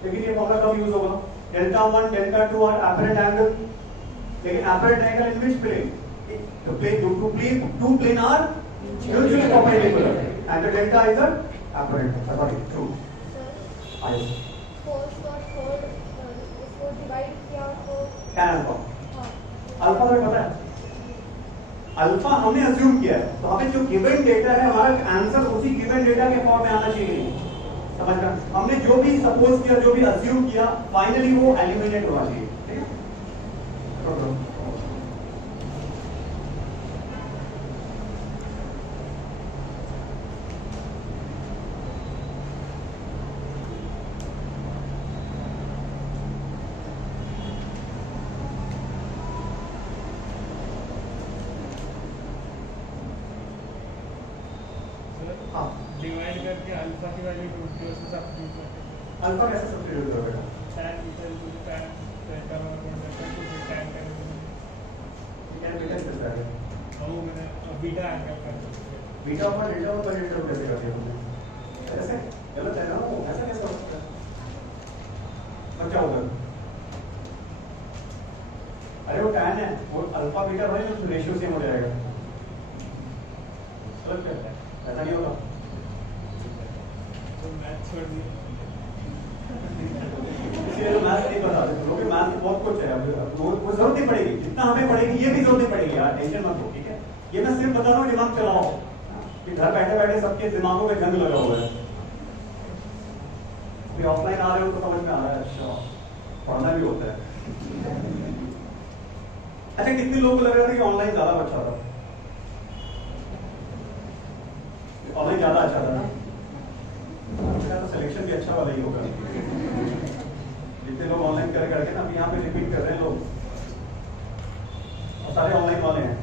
लेकिन ये फॉर्मूला कब यूज होगा, डेल्टा 1 डेल्टा 2 और एपरेंट एंगल, लेकिन apparent angle in which plane, the plane two plane are mutually perpendicular and the delta is the apparent, sorry true। yes इसको डिवाइड किया तो tan अल्फा, अल्फा तो पता है, अल्फा हमने अज्यूम किया है, तो हमें जो गिवन डेटा है हमारा आंसर उसी गिवन डेटा के फॉर्म में आना चाहिए, समझ गए। हमने जो भी सपोज किया, जो भी अज्यूम किया, फाइनली वो एलिमिनेट होना चाहिए, ठीक है। डिवाइड करके अल्फा की वैल्यू ढूंढ के उसमें सब्स्टिट्यूट करके अल्फा कैसे सब्स्टिट्यूट करोगे, tan equal to tan delta 1 upon delta 2 फिर tan का क्या बीटा कैसे आएगा, वो मैंने बीटा एंगल कर दिया, बीटा पर डेल्टा पर डेल्टा कैसे करते हो तुमने, ऐसे गलत है ना, वो ऐसा कैसे हो सकता है, और क्या होगा, अरे वो tan है, वो अल्फा बीटा भाई तो रेशियो सेम हो जाएगा, गलत करता है, ऐसा नहीं होगा। तो मैथ छोड़ दिया, इसलिए तो मैथ नहीं बता देते लोग, मैथ बहुत कुछ है, वो जरूरत नहीं पड़ेगी, जितना हमें पड़ेगी ये भी जरूरत नहीं पड़ेगी यार, टेंशन मत लो, ठीक है। ये मैं सिर्फ बता रहा हूँ दिमाग चलाओ, कि घर बैठे बैठे सबके दिमागों में जंग लगा हुआ है, ऑफलाइन आ रहे हो तो समझ में आ रहा है, अच्छा पढ़ना भी होता है। अच्छा कितने लोगों को लग रहा था कि ऑनलाइन ज्यादा अच्छा था, ऑनलाइन ज्यादा अच्छा था, तो सिलेक्शन भी अच्छा वाला ही होगा, जितने लोग ऑनलाइन करके ना, यहाँ पे रिपीट कर रहे हैं लोग, और सारे ऑनलाइन वाले हैं,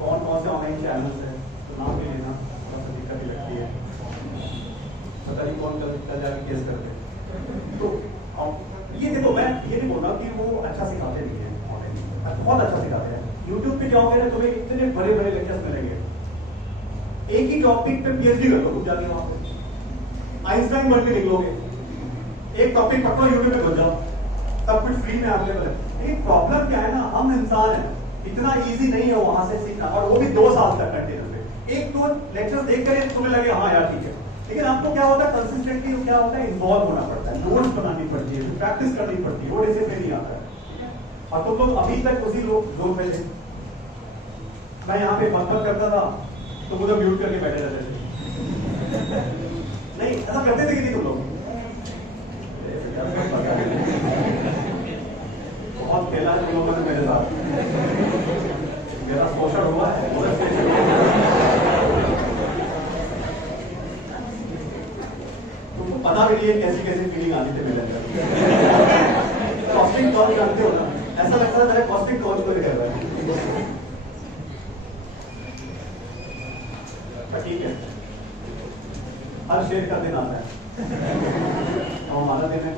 कौन कौन से ऑनलाइन चैनल्स हैं तो नाम भी लेना, थोड़ा सा दिक्कत भी लगती है, पता नहीं कौन कल जाके केस करते। तो ये देखो, मैं ये नहीं बोल रहा कि वो अच्छा सिखाते नहीं है, ऑनलाइन बहुत अच्छा सिखाते हैं, यूट्यूब पे जाओगे ना तुम्हें इतने बड़े बड़े लेक्चर्स मिलेंगे, एक ही टॉपिक पे पीएचडी कर लो तुम जाके वहां पे, आइंस्टाइन बन के निकलोगे, एक टॉपिक पकड़ो यूट्यूब पे घुस जाओ, सब कुछ फ्री में अवेलेबल है। लेकिन प्रॉब्लम क्या है ना, हम इंसान हैं, इतना इजी नहीं है वहां से सीखना, और वो भी 2 साल तक कंटिन्यू पे। एक तो लेक्चर देख कर तुम्हें लगे हाँ यार ठीक है, लेकिन आपको क्या होता है कंसिस्टेंटली क्या होता है, इन्वॉल्व होना पड़ता है, नोट्स बनानी पड़ती है, प्रैक्टिस करनी पड़ती है, वो डिसिप्लिन नहीं आता है। और तुम लोग अभी तक उसी लोग जोर पे थे, मैं यहाँ पे बकबक करता था तो मुझे म्यूट करके बैठे रहते थे। नहीं करते थे कि नहीं तुम लोग? बहुत खेला है तुम लोगों ने मेरे साथ, मेरा शोषण हुआ है। तुमको पता भी नहीं है कैसी कैसी फीलिंग आती थी मेरे अंदर। कॉस्टिक टॉर्च जानते हो ना, ऐसा लगता था मेरे कॉस्टिक टॉर्च को कर रहा है। ठीक है, हर शेर का दिन आता है तो हमारा दिन है,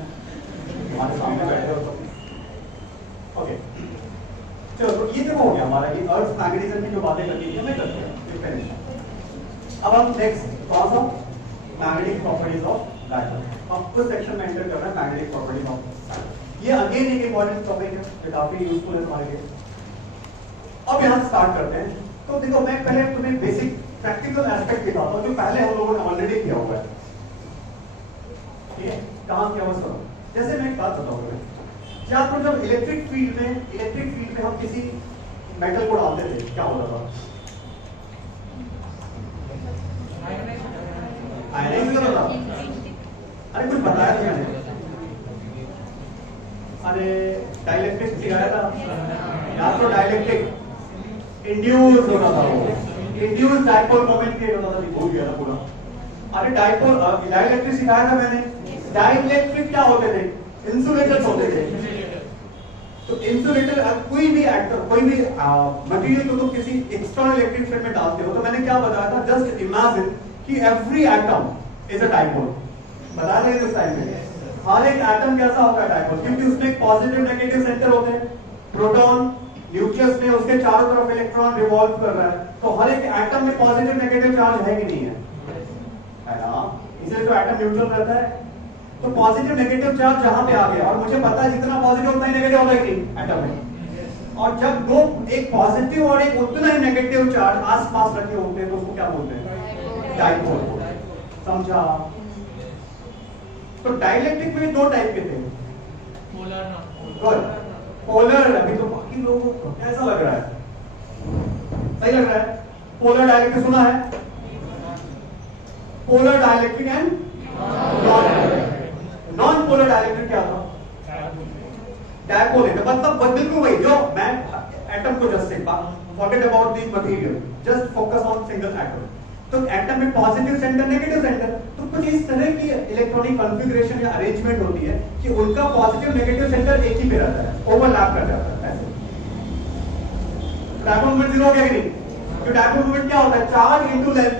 हमारे सामने बैठे हो तो ओके। चलो तो ये देखो हो गया हमारा कि अर्थ मैग्नेटिज्म की जो बातें करनी है हमें करते हैं। अब हम नेक्स्ट कौन सा magnetic properties of black hole, हम कुछ सेक्शन में एंटर कर रहे हैं मैग्नेटिक प्रॉपर्टीज ऑफ। ये अगेन एक इंपॉर्टेंट टॉपिक है जो काफी यूजफुल है हमारे लिए। अब यहाँ स्टार्ट करते हैं। तो देखो मैं पहले तुम्हें बेसिक प्रैक्टिकल एस्पेक्ट दिखाता हूँ जो पहले हम लोगों ने ऑलरेडी किया हुआ है। ठीक है, कहाँ किया हुआ सुनो। जैसे मैं बात बताऊँ क्या तो जब इलेक्ट्रिक फील्ड में हम किसी मेटल को डालते थे क्या होता था? आयनाइज होता था। अरे कुछ बताया था मैंने, अरे डाइलेक्ट्रिक सिखाया था यार। तो डाइलेक्ट्रिक इंड्यूस होता था, वो इंड्यूस डाइपोल मोमेंट क्रिएट होता था। भूल गया था पूरा। अरे डाइपोल डाइलेक्ट्रिक सिखाया था मैंने। डाइलेक्ट्रिक क्या होते थे? इंसुलेटर्स होते थे। तो इंसुलेटर कोई भी एटम कोई भी मटेरियल को तुम किसी एक्सटर्नल इलेक्ट्रिक फील्ड में डालते हो तो मैंने क्या बताया था? जस्ट इमेजिन कि every atom is a dipole. बता रहे हैं उस टाइम में हर एक एटम कैसा होगा? डाइपोल, क्योंकि उसमें एक पॉजिटिव नेगेटिव सेंटर होते हैं। प्रोटॉन न्यूक्लियस में उसके चारों तरफ इलेक्ट्रॉन रिवॉल्व कर रहा है, तो हर एक एटम में पॉजिटिव नेगेटिव चार्ज है कि नहीं है? है ना, इसलिए तो एटम न्यूट्रल रहता है। तो पॉजिटिव नेगेटिव चार्ज जहां पे आ गया, और मुझे पता है जितना पॉजिटिव उतना ही नेगेटिव होता है कि नहीं एटम में। और जब दो एक पॉजिटिव और एक उतना ही नेगेटिव चार्ज आसपास रखे होते हैं तो उसको क्या बोलते हैं? डाइपोल। समझा? तो डाइलेक्ट्रिक में दो टाइप के थे, पोलर पोलर। अभी तो बाकी लोगों को कैसा लग रहा है? सही लग रहा है? पोलर डाइलेक्ट्रिक सुना है? Polar dielectric and non polar dielectric क्या था? डायपोल है, मतलब बिल्कुल वही जो मैं एटम को just say forget about the material, just focus on single atom. तो एटम में पॉजिटिव सेंटर नेगेटिव सेंटर, तो कुछ इस तरह की इलेक्ट्रॉनिक कॉन्फ़िगरेशन या अरेंजमेंट होती है कि उनका पॉजिटिव नेगेटिव सेंटर एक ही पे रहता है, ओवरलैप कर जाता है ऐसे। डायपोल मोमेंट जीरो हो गया कि नहीं? तो डायपोल मोमेंट क्या होता है? Charge into length,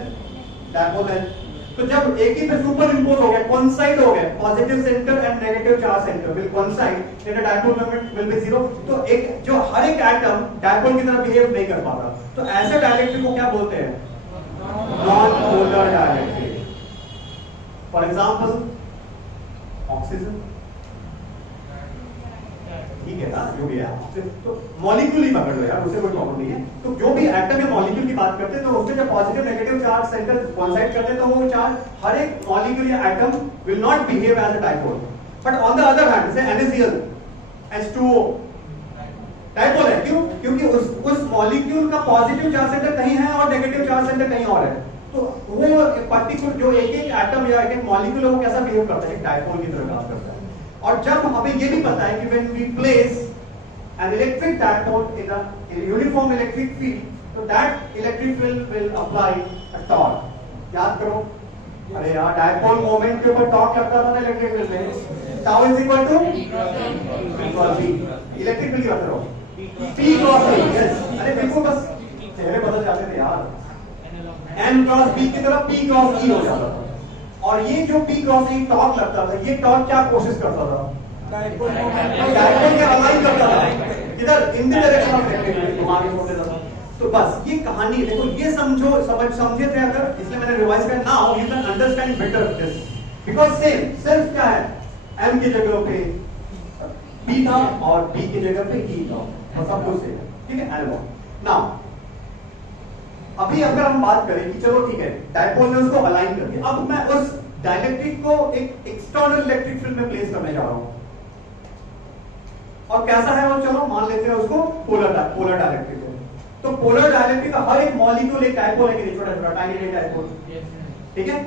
dipole length. तो जब एक ही पे सुपर इंपोज हो गया, कोइंसाइड हो गया, positive centre and negative charge centre will coincide, then the dipole moment will be zero. तो एक जो हर एक एटम डायपोल की तरह बिहेव नहीं कर पा रहा, तो ऐसे डाइलेक्ट्रिक को क्या बोलते हैं? Non polar dielectric. For example oxygen, ठीक है ना, जो भी है तो मॉलिक्यूल ही पकड़ लो यार, उससे कोई प्रॉब्लम नहीं है। तो जो भी एटम या मॉलिक्यूल की बात करते हैं तो उसमें जब positive negative charge centre coincide करते हैं तो वो चार्ज हर एक मॉलिक्यूल या atom will not behave as a dipole. But on the other hand से NaCl H2O डाइपोल है। क्यों? क्योंकि उस मॉलिक्यूल का पॉजिटिव चार्ज सेंटर कहीं है और नेगेटिव चार्ज सेंटर कहीं और है। तो वो पर्टिकुलर जो एक एक एटम या एक एक मॉलिक्यूल है वो कैसा बिहेव करता है? डाइपोल की तरह काम करता है। और जब हमें ये भी पता है कि when we place an electric dipole in a uniform electric field, so that electric field will apply a torque. याद करो, अरे यार डाइपोल मोमेंट के ऊपर टॉर्क लगता था ना इलेक्ट्रिक फील्ड में, tau is equal to electric field की बात करो P क्रॉस E। यस, अरे बिल्कुल बस चेहरे बदल जाते थे यार, N क्रॉस P की तरफ P क्रॉस E हो जाता था। और ये जो P क्रॉस E टॉर्क लगता था, ये टॉर्क क्या कोशिश करता था? डाइपोल के अलाइन करता था इधर इन the direction of electric field, घुमा के छोड़ देता था। तो बस ये कहानी देखो, ये समझे थे अगर, इसलिए मैंने रिवाइज किया। Now you can understand better this, because same सिर्फ क्या है, M की जगह पे P था और B की जगह पे E था, और सब कुछ सेम है, ठीक है। एनालॉग। नाउ अभी अगर हम बात करें कि चलो ठीक है डाइपोल ने उसको अलाइन कर दिया, अब मैं उस डाइलेक्ट्रिक को एक एक्सटर्नल इलेक्ट्रिक फील्ड में प्लेस करने जा रहा हूं, और कैसा है वो, चलो मान लेते हैं उसको पोलर डाइलेक्ट्रिक है। तो पोलर डाइलेक्ट्रिक का हर एक मॉलिक्यूल एक डाइपोल है कि नहीं? छोटा छोटा टाइनी डाइपोल, ठीक है,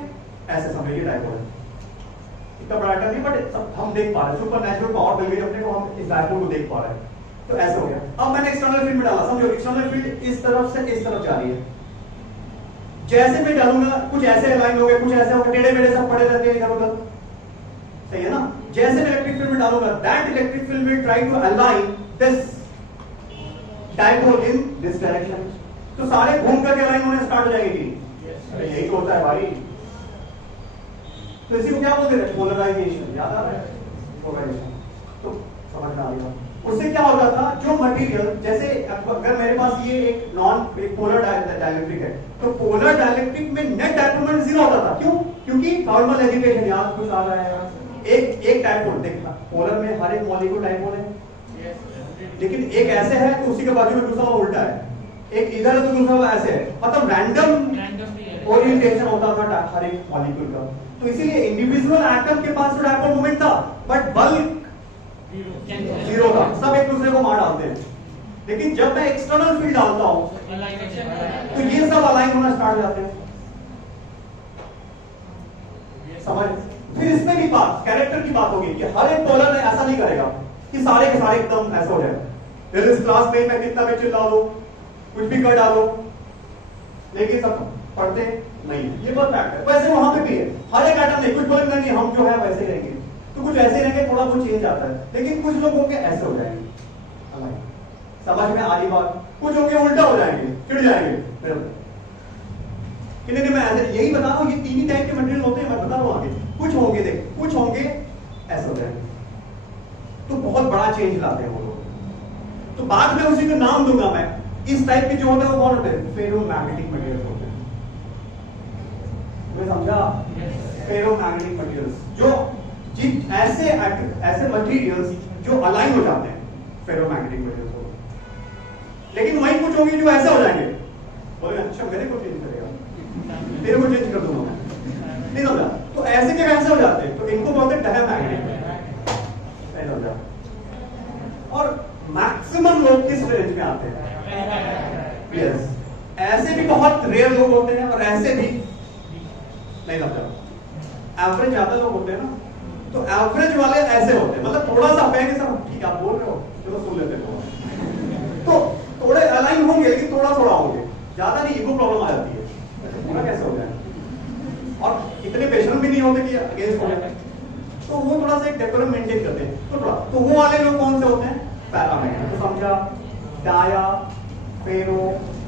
ऐसे समझिए डाइपोल है। इतना बड़ा आइटम नहीं, बट हम देख पा रहे हैं, सुपर नेचुरल पावर मिल गई अपने को, हम इस डायपोल को देख पा रहे हैं। तो ऐसे हो गया। अब मैंने एक्सटर्नल फील्ड में डाला, समझो एक्सटर्नल फील्ड इस तरफ से इस तरफ जा रही है। जैसे मैं डालूंगा कुछ ऐसे अलाइन हो गए, कुछ ऐसे हो गए, टेढ़े मेढ़े सब पड़े रहते हैं इधर उधर, सही है ना। जैसे मैं इलेक्ट्रिक फील्ड में डालूंगा, that electric field will try to align this dipole in this direction. तो सारे घूम करके अलाइन होने स्टार्ट हो जाएंगे। अरे यही तो होता है भाई। तो इसी को क्या बोलते हैं, पोलराइजेशन। याद आ रहा है पोलराइजेशन? तो समझ में आ गया। उससे क्या होता था, जो मटेरियल, जैसे अगर मेरे पास ये एक पोलर डाइलेक्ट्रिक है, तो पोलर डाइलेक्ट्रिक में नेट डायपोल मोमेंट जीरो होता था। क्यों? क्योंकि थर्मल एजिटेशन, याद कुछ आ रहा है, एक डायपोल, देखना पोलर में हर एक मॉलिक्यूल डायपोल है, लेकिन एक ऐसे है तो उसी के बाजू में दूसरा उल्टा है, एक इधर है तो दूसरा ऐसे है, मतलब रैंडम ओरिएंटेशन होता था हर एक मॉलिक्यूल का। तो इसीलिए इंडिविजुअल एटम के पास तो डायपोल मोमेंट था, बट बल्क जीरो था, सब एक दूसरे को मार डालते हैं। लेकिन जब मैं एक्सटर्नल फील्ड डालता हूं तो ये सब अलाइन होना स्टार्ट हो जाते हैं। समझ? फिर इसमें भी बात कैरेक्टर की बात होगी कि हर एक पोलर ऐसा नहीं करेगा कि सारे के सारे एकदम ऐसा हो जाए। फिर इस क्लास में मैं कितना भी चिल्ला लो, कुछ भी कर डालो, लेकिन सब पढ़ते नहीं, ये बहुत फैक्ट है। वैसे वहां पे भी है, हर एक एटम नहीं, कुछ बोलेंगे नहीं हम जो है वैसे रहेंगे, तो कुछ ऐसे रहेंगे, थोड़ा बहुत चेंज आता है, लेकिन कुछ लोग होंगे ऐसे हो जाएंगे। समझ में आ रही बात? कुछ होंगे उल्टा हो जाएंगे, चिढ़ जाएंगे। कि नहीं मैं ऐसे यही बता रहा हूँ, ये तीन ही टाइप के मटेरियल होते हैं, मैं बता रहा हूँ आगे। कुछ होंगे, देख कुछ होंगे ऐसे हो जाएंगे, तो बहुत बड़ा चेंज लाते हैं वो लोग। तो बाद में उसी का नाम दूंगा मैं। इस टाइप के जो होते हैं वो कौन होते हैं? फेरोमैग्नेटिक मटेरियल्स होते हैं। समझा? फेरोमैग्नेटिक मटेरियल्स, जो ऐसे मटेरियल्स जो अलाइन हो जाते हैं, फेरोमैग्नेटिक मटेरियल्स होते हैं। लेकिन वही कुछ होंगे जो ऐसे हो जाएंगे, बोले अच्छा मेरे को चेंज करेगा, तेरे को चेंज कर दूंगा मैं, नहीं समझा? तो ऐसे के कैसे हो जाते हैं, तो इनको बोलते हैं डायमैग्नेटिक। नहीं समझा? और मैक्सिमम लोग किस रेंज में आते हैं? यस, ऐसे भी बहुत रेयर लोग होते हैं और ऐसे भी नहीं समझा। एवरेज ज्यादा लोग होते हैं ना, तो एवरेज वाले ऐसे होते हैं, मतलब थोड़ा सा कहेंगे सर ठीक है आप बोल रहे हो, चलो सुन लेते हैं। तो थोड़े अलाइन होंगे लेकिन थोड़ा थोड़ा होंगे, ज्यादा नहीं, ईगो प्रॉब्लम आ जाती है, पूरा कैसे हो जाए, और इतने पेशेंट भी नहीं होते कि अगेंस्ट हो जाए, तो वो थोड़ा सा एक डेकोरम मेंटेन करते हैं। तो थोड़ा तो वो वाले लोग कौन से होते हैं? पैरामैग्नेटिक। तो समझा? डाया, फेरो,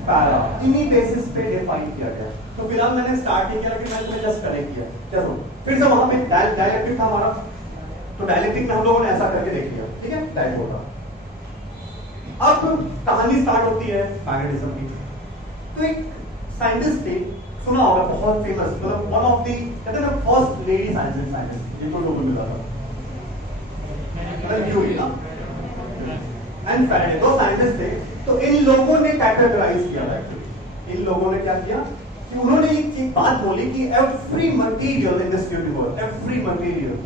पैरा, इन्हीं बेसिस पे डिफाइन किया गया। तो फिलहाल मैंने स्टार्ट किया, लेकिन मैंने तुम्हें जस्ट कनेक्ट किया। चलो फिर से वहां पे डाइलेक्ट्रिक था हमारा, तो डाइलेक्ट्रिक में हम लोगों ने ऐसा करके देख लिया, ठीक है, डायपोल का। अब कहानी स्टार्ट होती है मैग्नेटिज्म की। तो एक साइंटिस्ट थे, सुना होगा, बहुत फेमस, मतलब वन ऑफ दी, कहते हैं ना फर्स्ट लेडी साइंटिस्ट, जिनको लोगों को मिला था, मतलब क्यूरी ना एंड फैराडे, दो साइंटिस्ट थे। तो इन लोगों ने कैटेगराइज किया था। इन लोगों ने क्या किया कि उन्होंने एक बात बोली कि every material in this universe, every material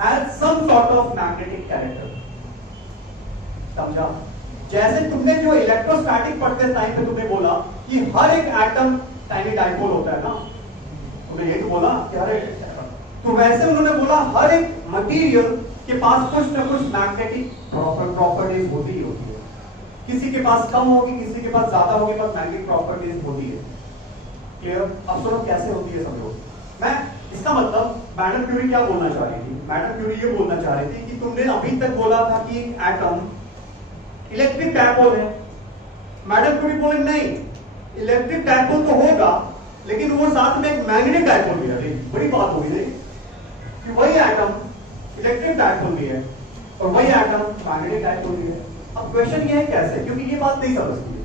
has some sort of magnetic character. समझा? जैसे तुमने जो इलेक्ट्रोस्टैटिक पढ़ते टाइम पे तुमने बोला कि हर एक एटम टाइनी डाइपोल होता है ना, तुमने यही तो बोला कि हर एक, तो वैसे उन्होंने बोला हर एक मटेरियल के पास कुछ ना कुछ मैग्नेटिक प्रॉपर्टीज होती ही होती है। किसी के पास कम होगी, किसी के पास ज्यादा होगी, पर मैग्नेटिक प्रॉपर्टीज होती है। क्लियर? अब सुनो कैसे होती है समझो। मैं इसका मतलब मैडम क्यूरी क्या बोलना चाह रही थी? मैडम क्यूरी ये बोलना चाह रही थी कि तुमने अभी तक बोला था कि एटम इलेक्ट्रिक डायपोल है। मैडम क्यूरी बोले नहीं, इलेक्ट्रिक डायपोल तो होगा, लेकिन वो साथ में एक मैग्नेटिक डायपोल भी है। बड़ी बात होगी नहीं कि वही एटम इलेक्ट्रिक डायपोल भी है और वही एटम मैग्नेटिक डायपोल भी है। अब क्वेश्चन ये है कैसे, क्योंकि ये बात नहीं समझती है।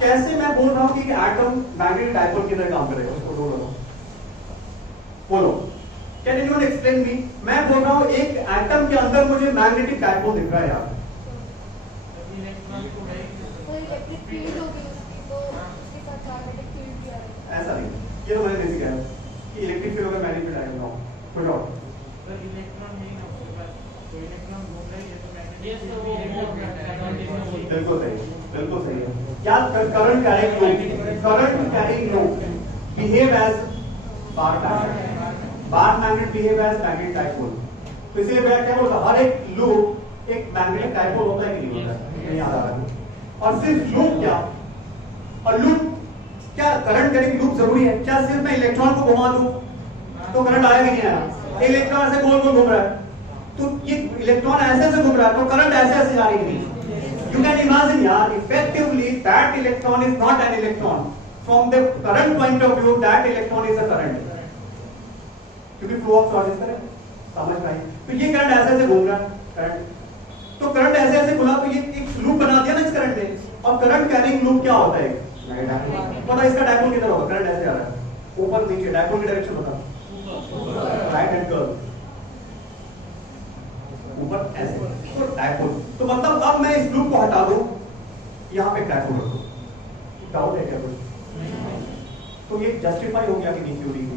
कैसे मैं बोल रहा हूं कि एटम मैग्नेटिक डायपोल की तरह काम करेगा, उसको बोलो, कैन एनीवन एक्सप्लेन मी? मैं बोल रहा हूं एक एटम के अंदर मुझे मैग्नेटिक डायपोल दिख रहा है यार, इलेक्ट्रिक फील्ड होगी उसकी, तो उसके साथ मैग्नेटिक फील्ड भी आएगा। ऐसा नहीं, ये तो मैंने नहीं सिखाया कि इलेक्ट्रिक फील्ड होगा मैग्नेटिक डायपोल ना हो। कोई और इलेक्ट्रॉन नहीं ना होगा, तो इलेक्ट्रॉन घूम रही है तो मैग्नेटिक बिल्कुल सही, बिल्कुल सही है। क्या current carrying loop, current carrying loop behave as part dipole. Bar magnet behave as magnet dipole. तो इसलिए मैं क्या बोलता हूं, हर एक लूप एक मैग्नेट डाइपोल होता है कि नहीं होता है, नहीं याद आ रहा है। और सिर्फ लूप क्या, और लूप क्या करंट करने की लूप जरूरी है क्या? सिर्फ मैं इलेक्ट्रॉन को घुमा दूं तो करंट आएगा नहीं आएगा? इलेक्ट्रॉन ऐसे गोल गोल घूम रहा है, तो ये इलेक्ट्रॉन ऐसे घूम रहा है तो करंट ऐसे जा रही है। You can imagine, yeah, effectively that electron is not an electron. From the current point of view, that electron is a current. क्योंकि flow of charges करें, समझ में आई? तो ये करंट ऐसे घूम रहा है, करंट, तो करंट ऐसे खुला तो ये एक लूप बना दिया ना इस करंट ने। और करंट कैरिंग लूप क्या होता है? पता इसका डायपोल किधर होगा? करंट ऐसे आ रहा है, ऊपर नीचे, डायपोल की डायरेक्शन बता, राइट हैंड कर्व, ऊपर ऐसे, तो डायपोल। तो मतलब अब मैं इस लूप को हटा दूं, यहां पे डायपोल रख दूं, डाउट है क्या कुछ? तो ये जस्टिफाई हो गया कि नहीं थ्योरी की?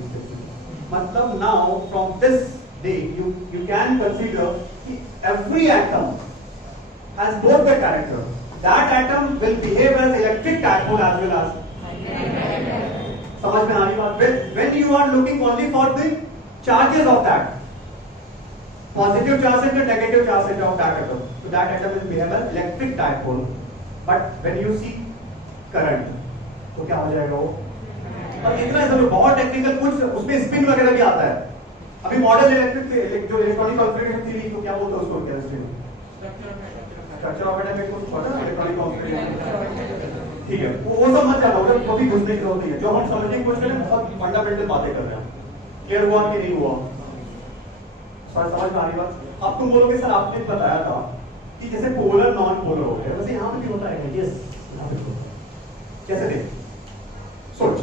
मतलब now from this day you can consider every atom has both the character. That atom will behave as electric dipole as well as, समझ में आ रही बात? When you are looking only for the charges of that, positive charge center, negative charge center of that atom, so that atom will behave as electric dipole. But when you see current, तो क्या हो जाएगा वो? और इतना जरूर, बहुत technical, कुछ उसमें स्पिन वगैरह भी आता है। अभी मॉडल इलेक्ट्रिक जो इलेक्ट्रॉनिक कॉन्फिगरेशन थ्योरी को क्या बोलते हैं उसको, क्या स्पिन, स्ट्रक्चर ऑफ एटम को पता है इलेक्ट्रॉनिक कॉन्फिगरेशन, ठीक है, वो सब मत जानो, उधर कभी घुसने की जरूरत नहीं है। जो हम समझने की कोशिश कर रहे हैं बहुत फंडामेंटल बातें कर रहे हैं, क्लियर हुआ कि नहीं हुआ? समझ में आ रही बात? अब तुम बोलोगे सर आपने बताया था कि जैसे पोलर नॉन पोलर हो गया, वैसे यहाँ पे भी होता है। यस, यहाँ पे कैसे देख, सोच,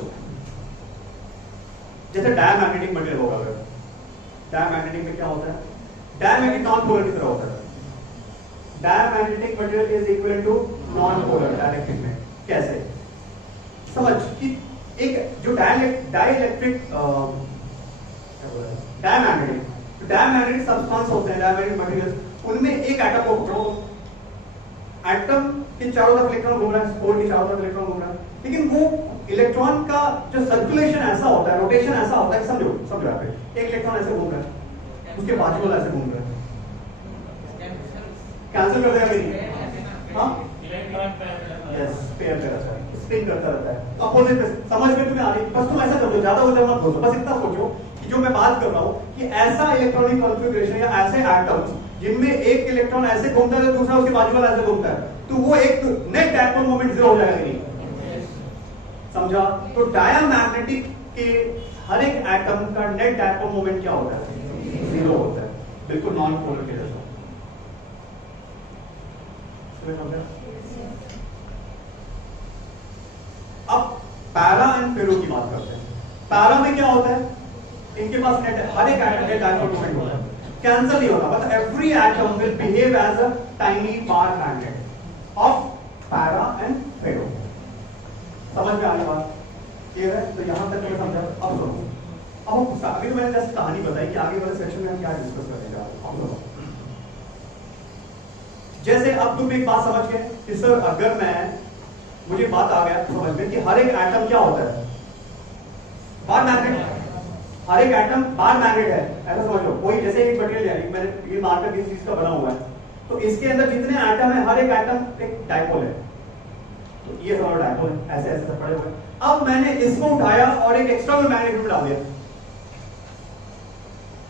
जैसे डायमैग्नेटिक मटेरियल होगा, अगर डायमैग्नेटिक में क्या होता है, डायमैग्नेटिक नॉन पोलर की तरह होता है। Diamagnetic material is equal to non polar dielectric में। कैसे समझ कि एक जो डाइलेक्ट्रिक डायमैग्नेटिक सब्सटेंस होते हैं, डायमैग्नेटिक मटेरियल्स, उनमें एक एटम को पकड़ो, एटम के चारों तरफ इलेक्ट्रॉन घूम रहा है, स्पोर के चारों तरफ इलेक्ट्रॉन घूम रहा है, लेकिन वो इलेक्ट्रॉन का जो सर्कुलेशन ऐसा होता है, रोटेशन ऐसा होता है, समझो यहाँ पे एक इलेक्ट्रॉन ऐसे घूम रहा है, उसके बाजू वाला ऐसे घूम रहा है, कैंसिल कर देगा कि नहीं? हाँ, यस, पेयर पे रहता है, स्पिन करता रहता है, अपोजिट पे। समझ में तुम्हें आ रही? बस तुम ऐसा समझो, ज्यादा उधर मत सोचो, बस इतना सोचो कि जो मैं बात कर रहा हूँ कि ऐसा इलेक्ट्रॉनिक कॉन्फ़िगरेशन या ऐसे एटम्स जिनमें एक इलेक्ट्रॉन ऐसे घूमता है, दूसरा उसके बाजू वाला ऐसे घूमता है, तो वो एक नेट डायपोल मोमेंट जीरो हो जाएगा नहीं? समझा? तो डायमैग्नेटिक के हर एक एटम का नेट डायपोल मोमेंट क्या होता है? जीरो होता है, बिल्कुल नॉन पोलर के जैसा। अब पैरा एंड फेरो की बात करते हैं। पैरा में क्या होता है? इनके पास नेट, हर एक एटम का डायपोल मोमेंट होता है, कैंसिल नहीं होता, मतलब every atom will behave as a tiny bar magnet of para and ferro. समझ में आने बात क्लियर है? तो यहां तक मैं समझा। अब सुनो, अब अभी तो मैंने जस्ट कहानी बताई कि आगे वाले सेक्शन में हम क्या डिस्कस करने जा रहे हैं। अब सुनो, जैसे अब तुम एक बात समझ गए कि सर अगर मुझे बात आ गया समझ में कि हर एक एटम क्या होता है? Bar magnet. हर एक एटम बार मैग्नेट है, ऐसा समझ लो। कोई जैसे एक मटेरियल है, मैंने ये मार्कर किस चीज का बना हुआ है, तो इसके अंदर जितने एटम है, हर एक एटम एक डायपोल है, तो ये समझो डायपोल है, ऐसे ऐसे पड़े हुए। अब मैंने इसको उठाया और एक एक्सटर्नल मैग्नेट में डाल दिया,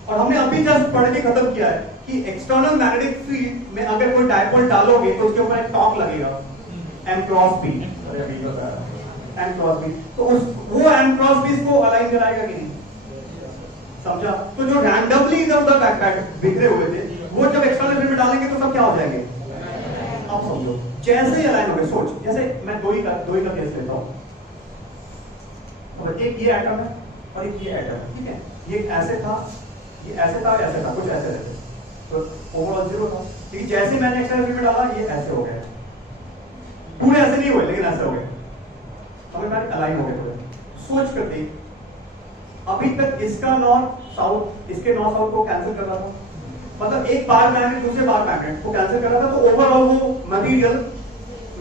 और हमने अभी जस्ट पढ़ के खत्म किया है कि एक्सटर्नल मैग्नेटिक फील्ड में अगर कोई डायपोल डालोगे तो उसके ऊपर एक टॉर्क लगेगा, m cross b, m cross b, तो वो m क्रॉस b इसको अलाइन कराएगा कि नहीं? समझा? तो जो रैंडमली इधर उधर बैक बिखरे हुए थे, वो जब एक्सटर्नल फील्ड में डालेंगे तो सब क्या हो जाएंगे? अब समझो, जैसे ही अलाइन हो गए। सोच, जैसे मैं दो ही का केस लेता हूं, और एक ये एटम है और एक ये एटम है, ठीक है? ये ऐसे था, ये ऐसे था, ऐसे था, कुछ ऐसे रहते, तो ओवरऑल जीरो था। लेकिन जैसे मैंने एक्सटर्नल फील्ड में डाला, ये ऐसे हो गया, पूरे ऐसे नहीं हुए लेकिन ऐसे हो गए, समझ में अलाइन हो गए पूरे। सोच कर देख, अभी तक इसका नॉर्थ साउथ इसके नॉर्थ साउथ को कैंसिल कर रहा था, मतलब एक बार मैग्नेट दूसरे बार मैग्नेट को कैंसिल कर रहा था, तो ओवरऑल वो मटेरियल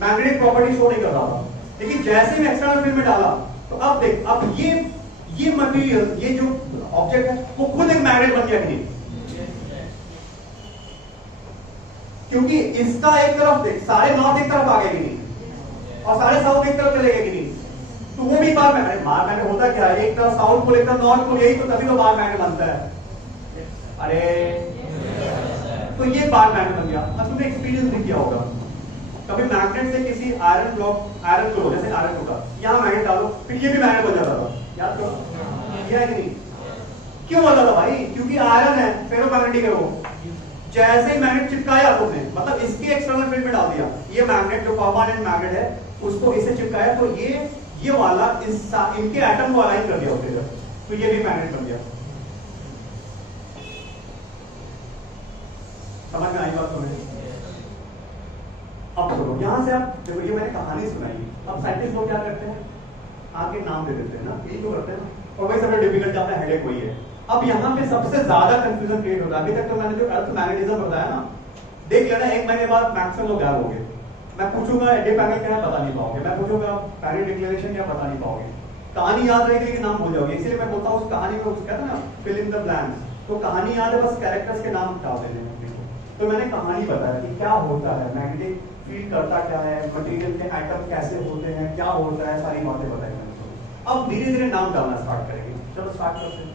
मैग्नेटिक प्रॉपर्टी शो नहीं कर रहा था। लेकिन जैसे मैं एक्सटर्नल फील्ड में डाला, तो अब देख, अब ये मटेरियल, ये जो ऑब्जेक्ट है वो खुद एक मैग्नेट बन गया कि नहीं? क्योंकि इसका एक तरफ देख, सारे नॉर्थ एक तरफ आ गए कि नहीं, और सारे साउथ एक तरफ चले गए कि नहीं, तो वो भी बार मैग्नेट होता क्या है, एक तरफ साउथ को लेकर नॉर्थ को, यही तो तभी तो बार मैग्नेट बनता है। अरे तो ये बार मैग्नेट बन गया। अब तुमने एक्सपीरियंस भी किया होगा, कभी मैग्नेट से किसी आयरन ब्लॉक, आयरन को जैसे आयरन को का यहाँ मैग्नेट डालो, फिर ये भी मैग्नेट बन जाता था, याद करो, ये है कि नहीं? क्यों बनता था भाई? क्योंकि आयरन है, फेरोमैग्नेटिक है वो। जैसे ही मैग्नेट चिपकाया तुमने, मतलब इसकी एक्सटर्नल फील्ड में डाल दिया, ये मैग्नेट जो परमानेंट मैग्नेट है उसको इसे चिपकाया, तो ये वाला इनके एटम को अलाइन कर दिया उसके, तो ये भी मैग्नेट बन गया। समझ में आई बात तुम्हें? अब सुनो, यहां से आप देखो, ये मैंने कहानी सुनाई। अब साइंटिस्ट लोग क्या करते हैं, आगे नाम दे देते हैं ना, यही तो करते हैं ना, और वही सबसे डिफिकल्ट जाता है, हेडेक वही है। अब यहाँ पे सबसे ज्यादा कंफ्यूजन क्रिएट होता है। अभी तक तो मैंने जो अर्थ मैग्नेटिज्म बताया ना, देख लेना, एक महीने बाद मैक्सिमम लोग गायब हो गए। मैं पूछूंगा एडी पैनल क्या है, पता नहीं पाओगे। मैं पूछूंगा पैरिस डिक्लेरेशन क्या, पता नहीं पाओगे। कहानी याद रहेगी लेकिन नाम भूल जाओगे। इसीलिए मैं बोलता हूँ उस कहानी में कहते हैं ना, फिल इन द ब्लैंक्स। तो कहानी याद है, बस कैरेक्टर्स के नाम डाल देने हैं। तो मैंने कहानी बताया कि क्या होता है, मैग्नेटिक फील्ड करता क्या है, मटेरियल के एटम कैसे होते हैं, क्या होता है, सारी बातें बताई मैंने। अब धीरे धीरे नाम डालना स्टार्ट करेंगे। चलो स्टार्ट करते हैं।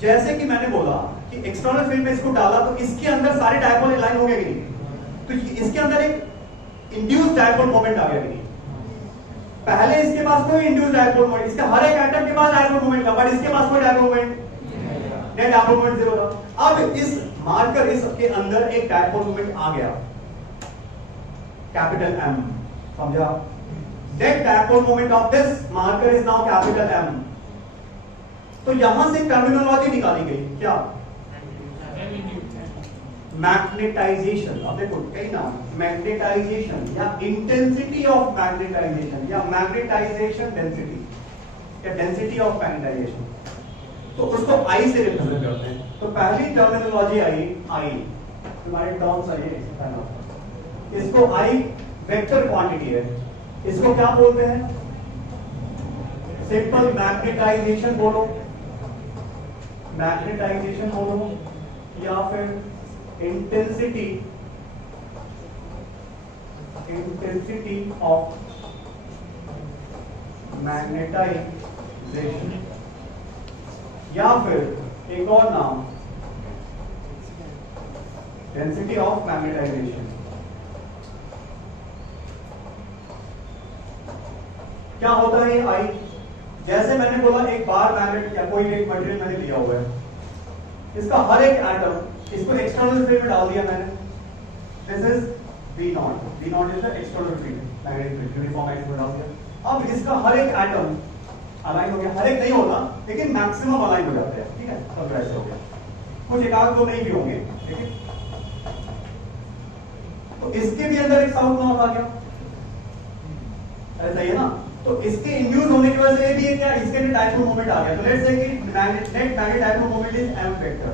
जैसे कि मैंने बोला कि एक्सटर्नल फील्ड में इसको डाला तो इसके अंदर सारे डायपोल अलाइन हो गए कि नहीं? तो इसके अंदर एक इंड्यूस्ड डायपोल मोमेंट आ गया कि नहीं? पहले इसके पास कोई इंड्यूस्ड डायपोल मोमेंट, इसके हर एक एटम के पास डायपोल मोमेंट था, बट इसके पास कोई डायपोल मोमेंट नहीं, डायपोल मोमेंट जीरो था। अब इस मार्कर इसके अंदर एक डायपोल मोमेंट आ गया, कैपिटल M, समझा? That dipole moment of this marker is now capital M. तो यहां से टर्मिनोलॉजी निकाली गई, क्या? मैग्नेटाइजेशन। अब देखो कई नाम, मैग्नेटाइजेशन या इंटेंसिटी ऑफ मैग्नेटाइजेशन या मैग्नेटाइजेशन डेंसिटी या डेंसिटी ऑफ मैग्नेटाइजेशन, तो उसको I से रिप्रेजेंट करते हैं। तो पहली टर्मिनोलॉजी आई, तुम्हारे टर्म्स आइए, इसको I वेक्टर क्वांटिटी है, इसको क्या बोलते हैं? सिंपल मैग्नेटाइजेशन बोलो, मैग्नेटाइजेशन बोलो, या फिर इंटेंसिटी ऑफ मैग्नेटाइजेशन, या फिर एक और नाम डेंसिटी ऑफ मैग्नेटाइजेशन। क्या होता है ये आई? जैसे मैंने बोला एक बार मैग्नेट या कोई एक मटेरियल मैंने लिया हुआ है, इसका हर एक एटम, इसको एक्सटर्नल फील्ड में डाल दिया मैंने, this is V0, V0 is the external field, magnetic field uniform axis में डाल दिया। अब इसका हर एक एटम अलाइन हो गया, हर एक नहीं होता लेकिन मैक्सिमम अलाइन हो जाते हैं, ठीक है? सब ऐसे हो गया, कुछ एक आध दो नहीं भी होंगे, ठीक है? तो इसके भी अंदर एक साउथ नॉर्थ आ गया, ऐसा ही है ना? तो इसके इंड्यूस होने की वजह से भी क्या, इसके लिए डायपोल मोमेंट आ गया। तो लेट्स से कि net magnet dipole moment is m vector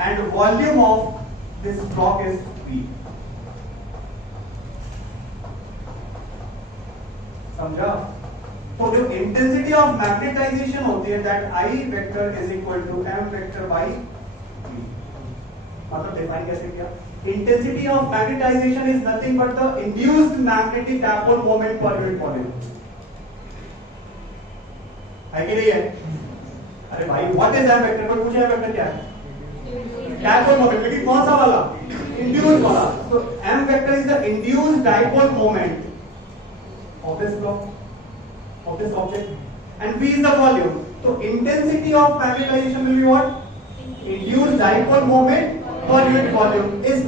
and volume of this block is v। समझा? तो जो इंटेंसिटी ऑफ मैग्नेटाइजेशन होती है, that I vector is equal to m vector by v। मतलब define कैसे किया? Intensity of magnetization is nothing but the induced magnetic dipole moment per unit volume. है कि नहीं है? अरे भाई what is m vector? कोई पूछे m vector क्या है? Dipole moment, लेकिन कौन सा वाला? Induced वाला। तो m vector is the induced dipole moment of this block, of this object, and v is the volume. तो intensity of magnetization will be what? Induced dipole moment per unit volume. इस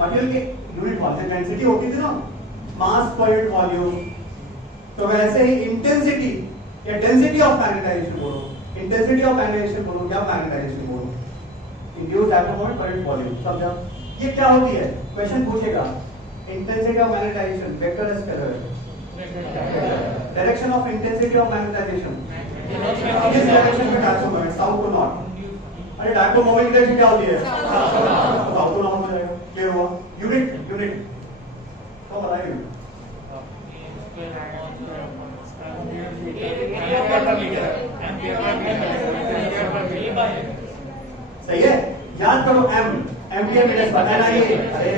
material के unit volume density होती थी ना, mass per unit volume, तो वैसे ही intensity या डेंसिटी ऑफ मैग्नेटाइजेशन बोलो, इंटेंसिटी ऑफ मैग्नेटाइजेशन बोलो या मैग्नेटाइजेशन बोलो, induced dipole moment per unit volume. समझा? ये क्या होती है? क्वेश्चन पूछेगा, intensity of magnetization vector as scalar, direction of intensity of magnetization किस डायरेक्शन में dipole moment, south to north. अरे डायपोल मोमेंट की डायरेक्शन क्या होती है? साउथ टू नॉर्थ हो जाएगा। क्लियर हुआ? यूनिट तो बताइए। याद करो M ampere metre square NIA, अरे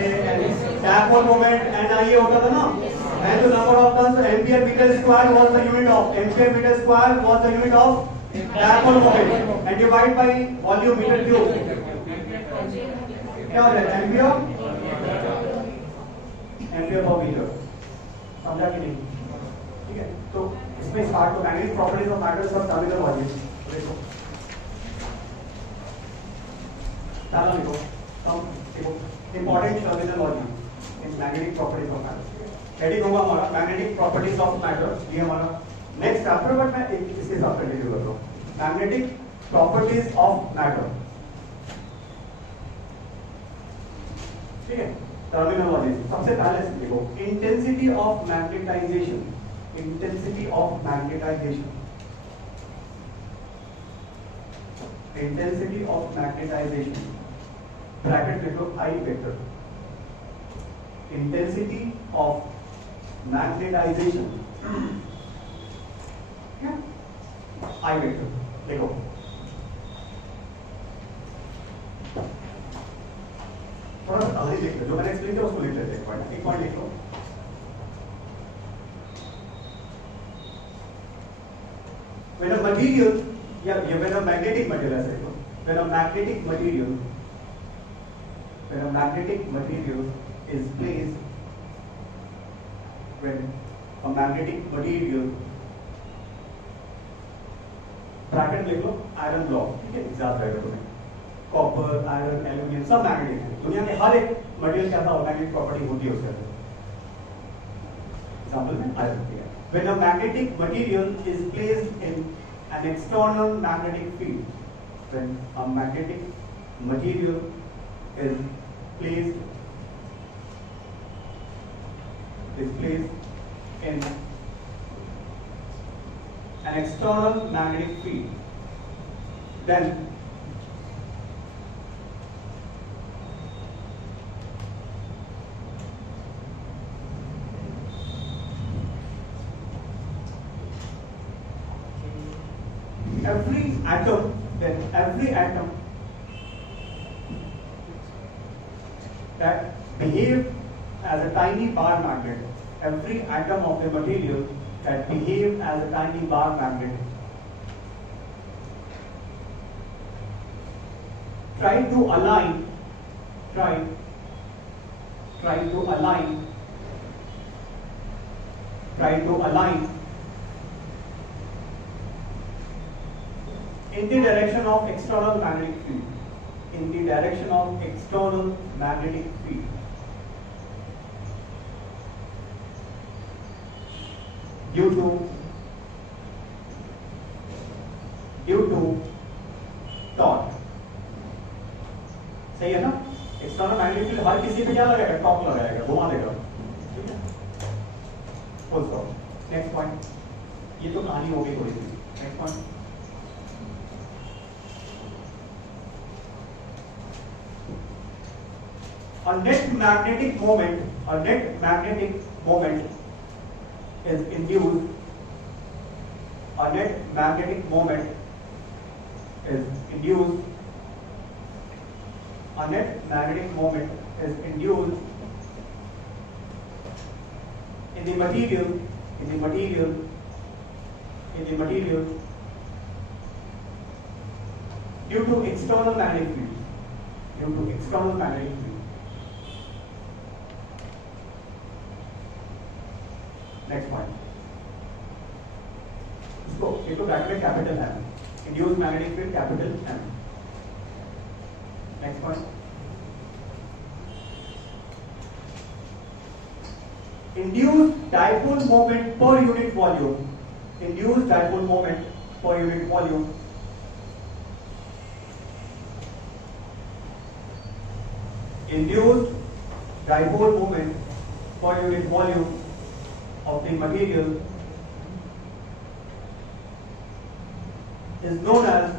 डायपोल मोमेंट एनआईए होता था ना, and the number of turns ampere meter square was the unit of ampere meter square was the unit of dipole moment and divide by volume meter cube क्या हो जाएगा ampere ampere per metre, समझा कि नहीं? ठीक है, तो इसमें स्टार्ट तो मैग्नेटिक प्रॉपर्टीज ऑफ मैटर सब टर्मिनल वॉल्यूम देखो, चलो देखो हम देखो important terminal volume in magnetic properties of matter, heading होगा हमारा मैग्नेटिक प्रॉपर्टीज ऑफ मैटर, ये हमारा नेक्स्ट चैप्टर, बट मैं इसके साथ कंटिन्यू कर रहा हूँ मैग्नेटिक प्रॉपर्टीज ऑफ मैटर। ठीक है, टर्मिनोलॉजी सबसे पहले देखो intensity of magnetization, intensity of magnetization, intensity of magnetization bracket में लो I vector, intensity of magnetization I vector देखो, थोड़ा सा अलग लिख लो, जो मैंने एक्सप्लेन किया उसको लिख लेते हैं, एक पॉइंट लिख लो। When a material, when a magnetic material, ऐसे लिखो, when a magnetic material is placed, when a magnetic material bracket लिख लो आयरन ब्लॉक, ठीक है, एग्जाम रहेगा तुम्हें, कॉपर आयरन एल्यूमिनियम सब मैग्नेटिक है, दुनिया में हर एक मटेरियल के अंदर मैग्नेटिक प्रॉपर्टी होती है उसके अंदर, एग्जांपल में आयरन दिया। When a magnetic material is placed in an external magnetic field, when a magnetic material is placed in an external magnetic field, then every atom that behave as a tiny bar magnet, every atom of the material that behave as a tiny bar magnet, try to align in the direction of external magnetic field, due to torque, सही है ना? External magnetic field हर किसी पे क्या लगाएगा? Torque लगाएगा, घुमा देगा, ठीक है? Full stop. नेक्स्ट पॉइंट, ये तो कहानी हो गई थोड़ी सी। Next point, a net magnetic moment is induced, a net magnetic moment is induced in the material due to external magnetic field, Next point. इसको एक तो ब्रैकेट में capital M, induced magnetic field capital M. Next point, induced dipole moment per unit volume, induced dipole moment per unit volume induced dipole moment per unit volume of the material is known as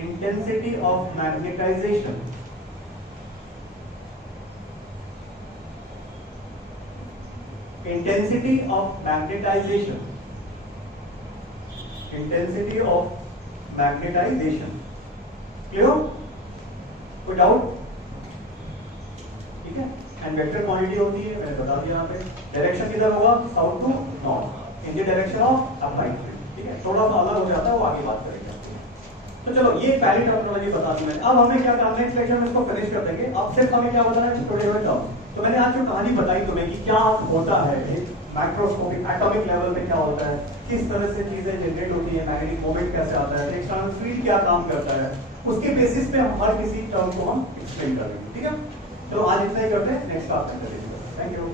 intensity of magnetization. Intensity of magnetization. Intensity of magnetization. Clear हो? कोई doubt? ठीक है। And vector quantity होती है, मैंने बता दिया यहाँ पे। डायरेक्शन किधर होगा? South to north in the direction of applied field. ठीक है, थोड़ा सा अलग हो जाता है, वो आगे बात करेंगे। तो चलो ये पहली टर्मिनोलॉजी बता दी मैंने। अब हमें क्या करना है, नेक्स्ट लेक्चर में इसको फिनिश कर देंगे। अब सिर्फ हमें क्या बताना है, छोटे छोटे टर्म। तो मैंने आज जो कहानी बताई तुम्हें कि क्या होता है मैक्रोस्कोपिक एटॉमिक लेवल में क्या होता है, किस तरह से चीजें जनरेट होती है, मैग्नेटिक मोमेंट कैसे आता है, एक्सटर्नल फील्ड क्या काम करता है, उसके बेसिस पे हम हर किसी टर्म को हम एक्सप्लेन करेंगे। ठीक है, चलो आज इतना ही करते हैं, नेक्स्ट क्लास में चलेंगे। Thank you.